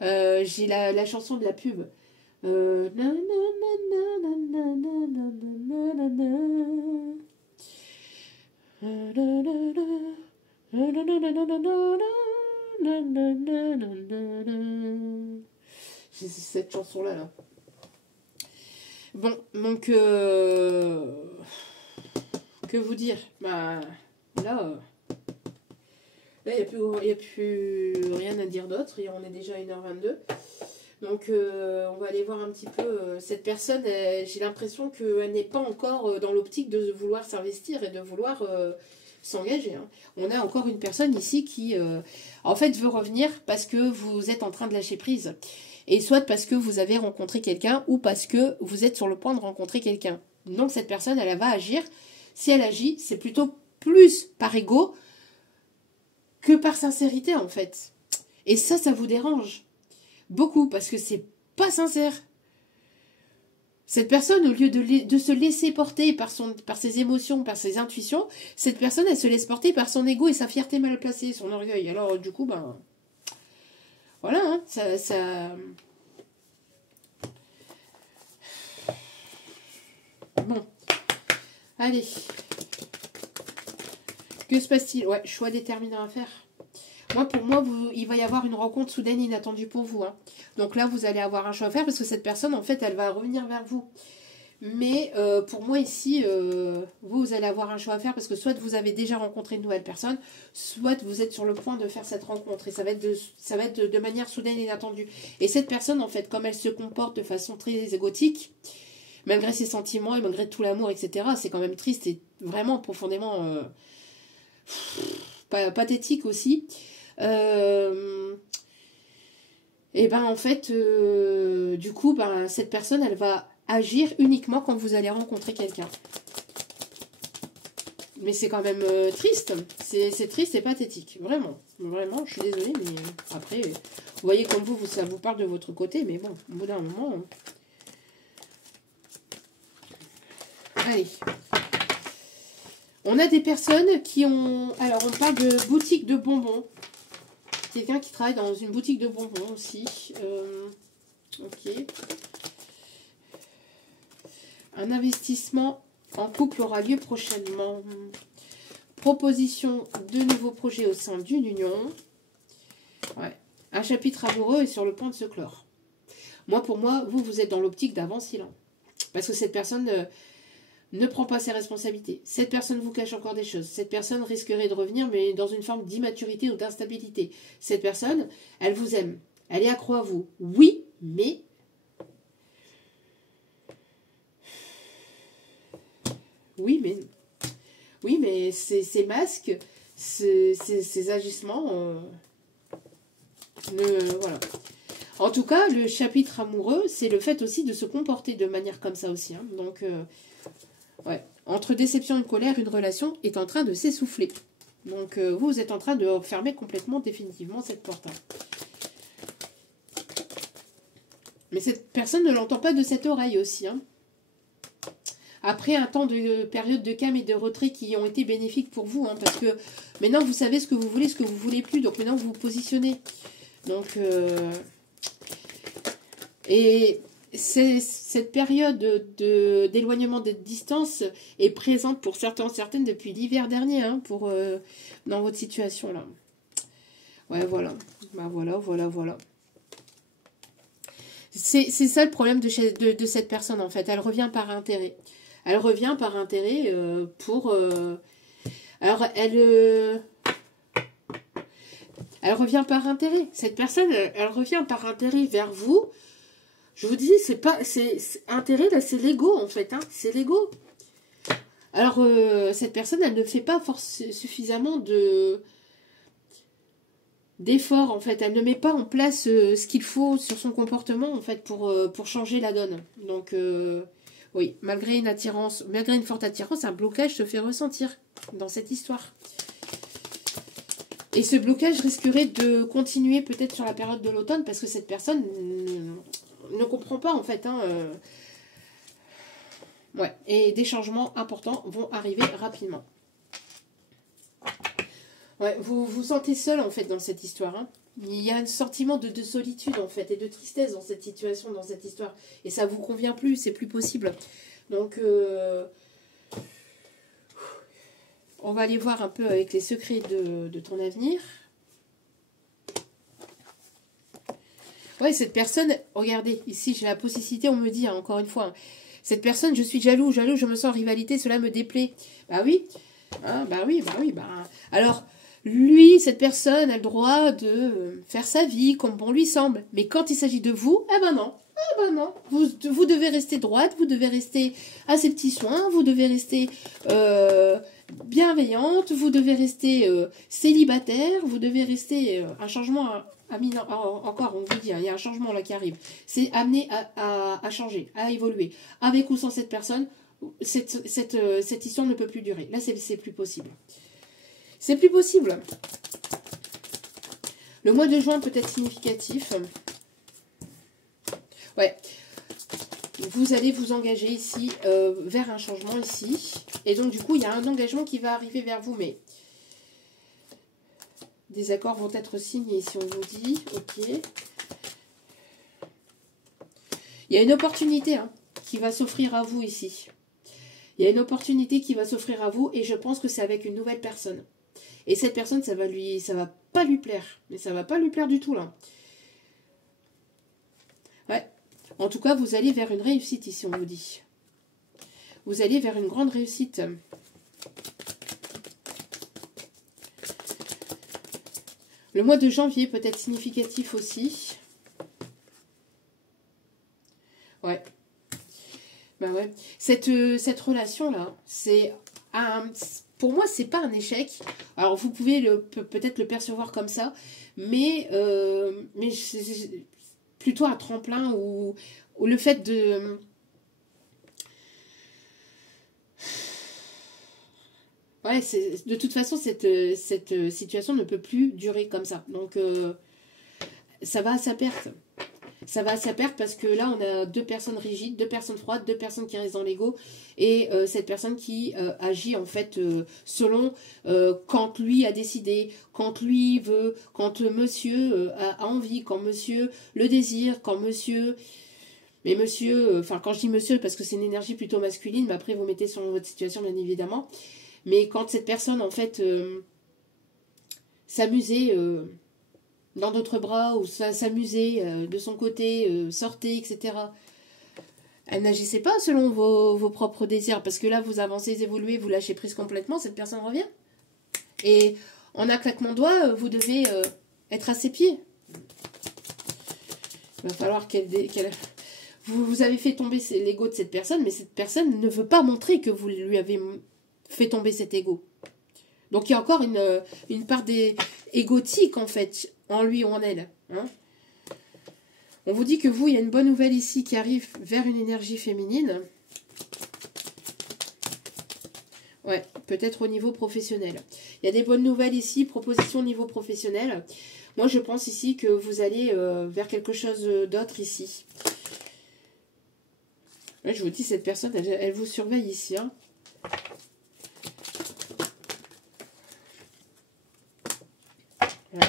j'ai la chanson de la pub. J'ai cette chanson là. Bon, donc que vous dire, bah là il n'y a plus rien à dire d'autre, et on est déjà à 1h22. Donc on va aller voir un petit peu cette personne. J'ai l'impression qu'elle n'est pas encore dans l'optique de vouloir s'investir et de vouloir s'engager. Hein. On a encore une personne ici qui en fait veut revenir parce que vous êtes en train de lâcher prise. Et soit parce que vous avez rencontré quelqu'un ou parce que vous êtes sur le point de rencontrer quelqu'un. Donc cette personne, elle va agir. Si elle agit, c'est plutôt plus par ego que par sincérité en fait. Et ça vous dérange. Beaucoup, parce que c'est pas sincère. Cette personne, au lieu de se laisser porter par ses émotions, par ses intuitions, cette personne, elle se laisse porter par son ego et sa fierté mal placée, son orgueil. Alors, du coup, ben... Voilà, hein, ça... Bon. Allez. Que se passe-t-il? Ouais, choix déterminant à faire. Moi, pour moi, il va y avoir une rencontre soudaine inattendue pour vous. Hein. Donc là, vous allez avoir un choix à faire parce que cette personne, en fait, elle va revenir vers vous. Mais pour moi, ici, vous allez avoir un choix à faire parce que soit vous avez déjà rencontré une nouvelle personne, soit vous êtes sur le point de faire cette rencontre. Et ça va être de manière soudaine et inattendue. Et cette personne, en fait, comme elle se comporte de façon très égotique, malgré ses sentiments et malgré tout l'amour, etc., c'est quand même triste et vraiment profondément pathétique aussi. Et ben en fait, du coup, ben, cette personne, elle va agir uniquement quand vous allez rencontrer quelqu'un. Mais c'est quand même triste. C'est triste et pathétique. Vraiment. Vraiment, je suis désolée, mais après, vous voyez comme vous, ça vous parle de votre côté, mais bon, au bout d'un moment... Allez. On a des personnes qui ont... Alors, on parle de boutique de bonbons. Quelqu'un qui travaille dans une boutique de bonbons aussi. Ok. Un investissement en couple aura lieu prochainement. Proposition de nouveaux projets au sein d'une union. Ouais. Un chapitre amoureux est sur le point de se clore. Moi, pour moi, vous êtes dans l'optique d'avance il. Parce que cette personne ne prend pas ses responsabilités. Cette personne vous cache encore des choses. Cette personne risquerait de revenir, mais dans une forme d'immaturité ou d'instabilité. Cette personne, elle vous aime. Elle est accro à vous. Oui, mais... Oui, mais ces masques, ces agissements... voilà. En tout cas, le chapitre amoureux, c'est le fait aussi de se comporter de manière comme ça aussi. Hein. Donc... ouais. Entre déception et colère, une relation est en train de s'essouffler. Donc, vous êtes en train de fermer complètement, définitivement, cette porte. Mais cette personne ne l'entend pas de cette oreille aussi. Hein. Après un temps de période de calme et de retrait qui ont été bénéfiques pour vous. Hein, parce que maintenant, vous savez ce que vous voulez, ce que vous voulez plus. Donc, maintenant, vous vous positionnez. Donc, et... cette période d'éloignement de distance est présente pour certaines depuis l'hiver dernier, hein, dans votre situation là. Ouais, voilà. Bah, voilà. C'est ça le problème de cette personne en fait. Elle revient par intérêt. Elle revient par intérêt pour... alors, elle revient par intérêt. Cette personne, elle revient par intérêt vers vous. Je vous dis, c'est intérêt, là, c'est l'ego, en fait. Hein, c'est l'ego. Alors, cette personne, elle ne fait pas suffisamment d'efforts, en fait. Elle ne met pas en place ce qu'il faut sur son comportement, en fait, pour changer la donne. Donc, oui, malgré une forte attirance, un blocage se fait ressentir dans cette histoire. Et ce blocage risquerait de continuer peut-être sur la période de l'automne, parce que cette personne... ne comprend pas en fait. Hein, ouais. Et des changements importants vont arriver rapidement. Ouais, vous vous sentez seul en fait dans cette histoire. Hein. Il y a un sentiment de solitude en fait et de tristesse dans cette situation, dans cette histoire. Et ça vous convient plus, c'est plus possible. Donc on va aller voir un peu avec les secrets de ton avenir. Ouais, cette personne, regardez, ici j'ai la possibilité, on me dit, hein, encore une fois, hein, cette personne, je suis jaloux, je me sens en rivalité, cela me déplaît. Bah oui, hein, bah oui. Alors, lui, cette personne a le droit de faire sa vie comme bon lui semble. Mais quand il s'agit de vous, eh ben non. Vous devez rester droite, vous devez rester à ses petits soins, vous devez rester bienveillante, vous devez rester célibataire, vous devez rester un changement... encore, on vous dit, il y a un changement là qui arrive. C'est amené à changer, à évoluer. Avec ou sans cette personne, cette histoire ne peut plus durer. Là, c'est plus possible. C'est plus possible. Le mois de juin peut être significatif. Ouais. Vous allez vous engager ici vers un changement ici. Et donc, du coup, il y a un engagement qui va arriver vers vous, mais... Des accords vont être signés, si on vous dit. Ok. Il y a une opportunité hein, qui va s'offrir à vous ici. Il y a une opportunité qui va s'offrir à vous et je pense que c'est avec une nouvelle personne. Et cette personne, ça va pas lui plaire. Mais ça va pas lui plaire du tout, là. Ouais. En tout cas, vous allez vers une réussite ici, on vous dit. Vous allez vers une grande réussite. Le mois de janvier peut être significatif aussi. Ouais. Ben ouais. Cette relation-là, c'est pour moi, c'est pas un échec. Alors, vous pouvez peut-être le percevoir comme ça, mais c'est plutôt un tremplin ou le fait de... Ouais, de toute façon, cette situation ne peut plus durer comme ça. Donc, ça va à sa perte. Ça va à sa perte parce que là, on a deux personnes rigides, deux personnes froides, deux personnes qui restent dans l'ego. Et cette personne qui agit en fait selon quand lui a décidé, quand lui veut, quand monsieur a envie, quand monsieur le désire, quand monsieur... Mais monsieur, enfin quand je dis monsieur parce que c'est une énergie plutôt masculine, mais après vous mettez sur votre situation bien évidemment. Mais quand cette personne en fait s'amusait... dans d'autres bras, ou s'amuser de son côté, sortait, etc. Elle n'agissait pas selon vos propres désirs, parce que là, vous avancez, évoluez, vous lâchez prise complètement, cette personne revient. Et en un claquement de doigts, vous devez être à ses pieds. Il va falloir vous avez fait tomber l'ego de cette personne, mais cette personne ne veut pas montrer que vous lui avez fait tomber cet ego. Donc il y a encore une part égotique, en fait, en lui ou en elle. Hein. On vous dit que vous, il y a une bonne nouvelle ici qui arrive vers une énergie féminine. Ouais, peut-être au niveau professionnel. Il y a des bonnes nouvelles ici, propositions au niveau professionnel. Moi, je pense ici que vous allez vers quelque chose d'autre ici. Ouais, je vous dis, cette personne, elle vous surveille ici. Hein. Ouais.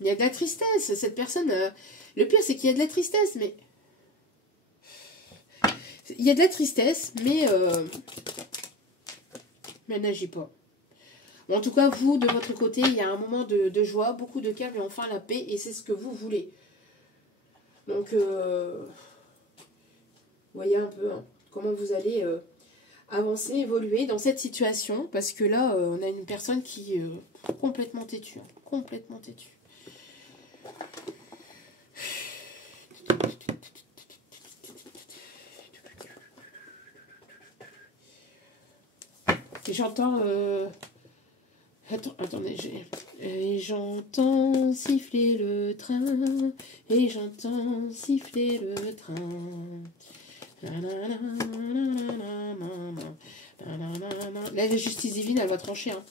Il y a de la tristesse. Cette personne... le pire, c'est qu'il y a de la tristesse, mais... Il y a de la tristesse, mais elle n'agit pas. Bon, en tout cas, vous, de votre côté, il y a un moment de joie, beaucoup de calme et enfin la paix, et c'est ce que vous voulez. Donc, voyez un peu hein, comment vous allez avancer, évoluer dans cette situation, parce que là, on a une personne qui est complètement têtue. Hein, complètement têtue. J'entends... Attendez, et j'entends siffler le train, et j'entends siffler le train. Là, la justice divine, elle va trancher. Hein.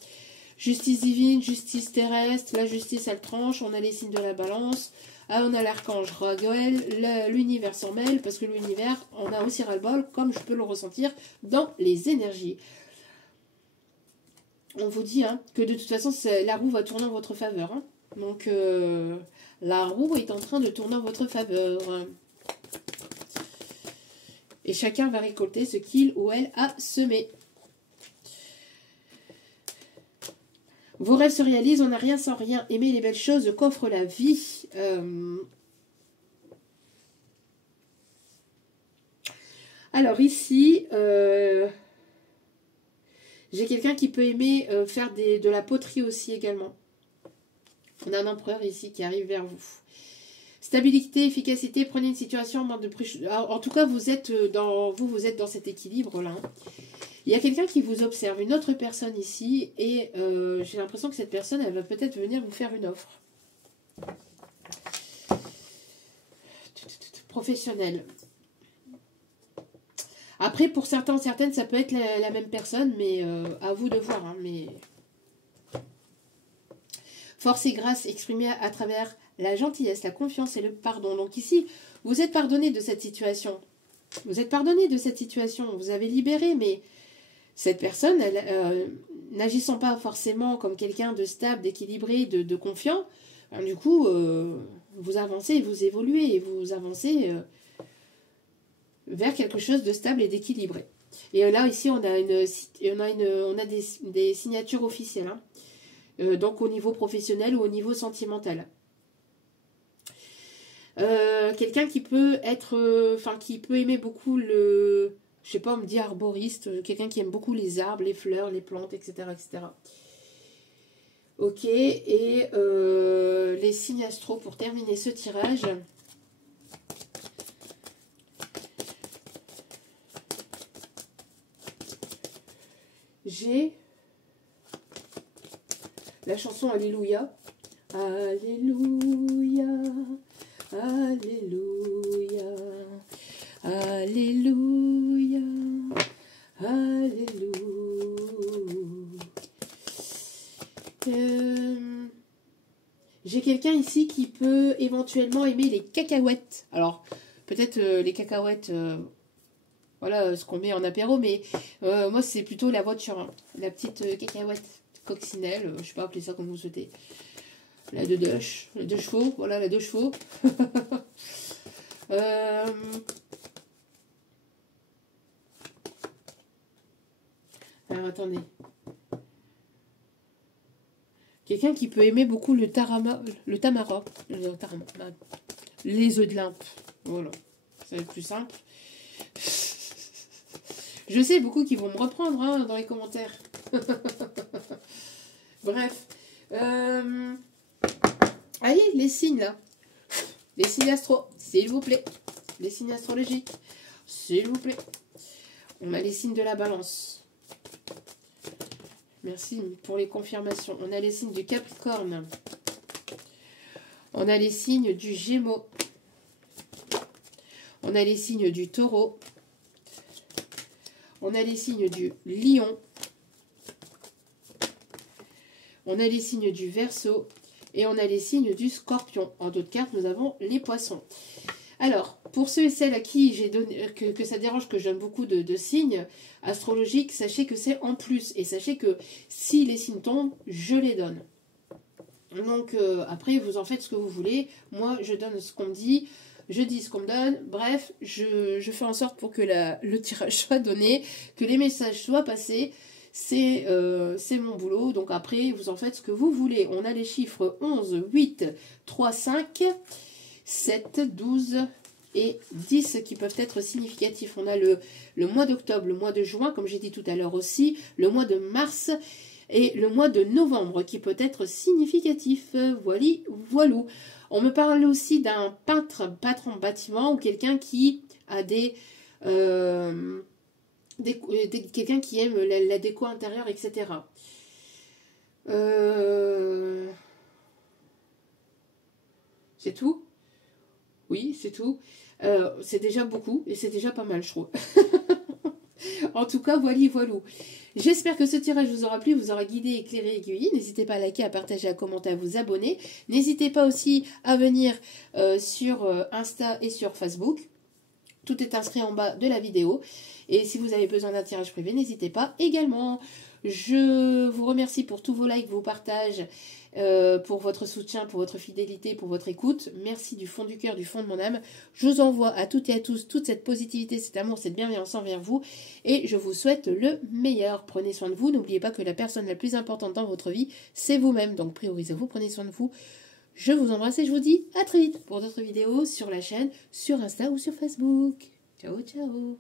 Justice divine, justice terrestre, la justice, elle tranche. On a les signes de la balance. Ah, on a l'archange Raguel, l'univers s'en mêle, parce que l'univers, on a aussi ras-le-bol, comme je peux le ressentir dans les énergies. On vous dit hein, que de toute façon, la roue va tourner en votre faveur. Hein. Donc, la roue est en train de tourner en votre faveur. Et chacun va récolter ce qu'il ou elle a semé. Vos rêves se réalisent, on n'a rien sans rien. Aimez les belles choses qu'offre la vie. Alors ici... j'ai quelqu'un qui peut aimer faire de la poterie aussi également. On a un empereur ici qui arrive vers vous. Stabilité, efficacité, prenez une situation en mode de... En tout cas, vous êtes dans cet équilibre-là. Hein. Il y a quelqu'un qui vous observe, une autre personne ici, et j'ai l'impression que cette personne, elle va peut-être venir vous faire une offre. Professionnelle. Après, pour certains, certaines, ça peut être la même personne, mais à vous de voir. Hein, mais... Force et grâce exprimée à travers la gentillesse, la confiance et le pardon. Donc ici, vous êtes pardonné de cette situation. Vous êtes pardonné de cette situation. Vous avez libéré, mais cette personne, n'agissant pas forcément comme quelqu'un de stable, d'équilibré, de confiant, alors, du coup, vous avancez, vous évoluez, et vous avancez... vers quelque chose de stable et d'équilibré. Et là, ici, on a des signatures officielles. Hein. donc au niveau professionnel ou au niveau sentimental. Quelqu'un qui peut être, qui peut aimer beaucoup le, je sais pas, on me dit arboriste, quelqu'un qui aime beaucoup les arbres, les fleurs, les plantes, etc., etc. Ok, et les signes astro pour terminer ce tirage. J'ai la chanson Alléluia. Alléluia, Alléluia, Alléluia, Alléluia. J'ai quelqu'un ici qui peut éventuellement aimer les cacahuètes. Alors, peut-être les cacahuètes, voilà ce qu'on met en apéro, mais moi c'est plutôt la voiture, hein. La petite cacahuète coccinelle, je sais pas appeler ça comme vous souhaitez. La deux chevaux, voilà la 2 chevaux. Alors attendez. Quelqu'un qui peut aimer beaucoup le tamara, les œufs de lin. Voilà, ça va être plus simple. Je sais beaucoup qui vont me reprendre hein, dans les commentaires. Bref. Allez, les signes là. Les signes astro, s'il vous plaît. Les signes astrologiques, s'il vous plaît. On a les signes de la balance. Merci pour les confirmations. On a les signes du Capricorne. On a les signes du Gémeaux. On a les signes du Taureau. On a les signes du Lion. On a les signes du Verseau. Et on a les signes du Scorpion. En d'autres cartes, nous avons les Poissons. Alors, pour ceux et celles à qui j'ai donné que ça dérange que je donne beaucoup de signes astrologiques, sachez que c'est en plus. Et sachez que si les signes tombent, je les donne. Donc, après, vous en faites ce que vous voulez. Moi, je donne ce qu'on me dit. Je dis ce qu'on me donne. Bref, je fais en sorte pour que le tirage soit donné, que les messages soient passés. C'est mon boulot. Donc, après, vous en faites ce que vous voulez. On a les chiffres 11, 8, 3, 5... 7, 12 et 10 qui peuvent être significatifs. On a le mois d'octobre, le mois de juin, comme j'ai dit tout à l'heure aussi, le mois de mars et le mois de novembre qui peut être significatif. Voilou. On me parle aussi d'un peintre en bâtiment ou quelqu'un qui a quelqu'un qui aime la déco intérieure, etc. C'est tout? Oui, c'est tout. C'est déjà beaucoup et c'est déjà pas mal, je trouve. En tout cas, voilou. J'espère que ce tirage vous aura plu, vous aura guidé, éclairé, aiguillé. N'hésitez pas à liker, à partager, à commenter, à vous abonner. N'hésitez pas aussi à venir sur Insta et sur Facebook. Tout est inscrit en bas de la vidéo. Et si vous avez besoin d'un tirage privé, n'hésitez pas également. Je vous remercie pour tous vos likes, vos partages, pour votre soutien, pour votre fidélité, pour votre écoute. Merci du fond du cœur, du fond de mon âme. Je vous envoie à toutes et à tous toute cette positivité, cet amour, cette bienveillance envers vous. Et je vous souhaite le meilleur. Prenez soin de vous. N'oubliez pas que la personne la plus importante dans votre vie, c'est vous-même. Donc priorisez-vous, prenez soin de vous. Je vous embrasse et je vous dis à très vite pour d'autres vidéos sur la chaîne, sur Insta ou sur Facebook. Ciao, ciao.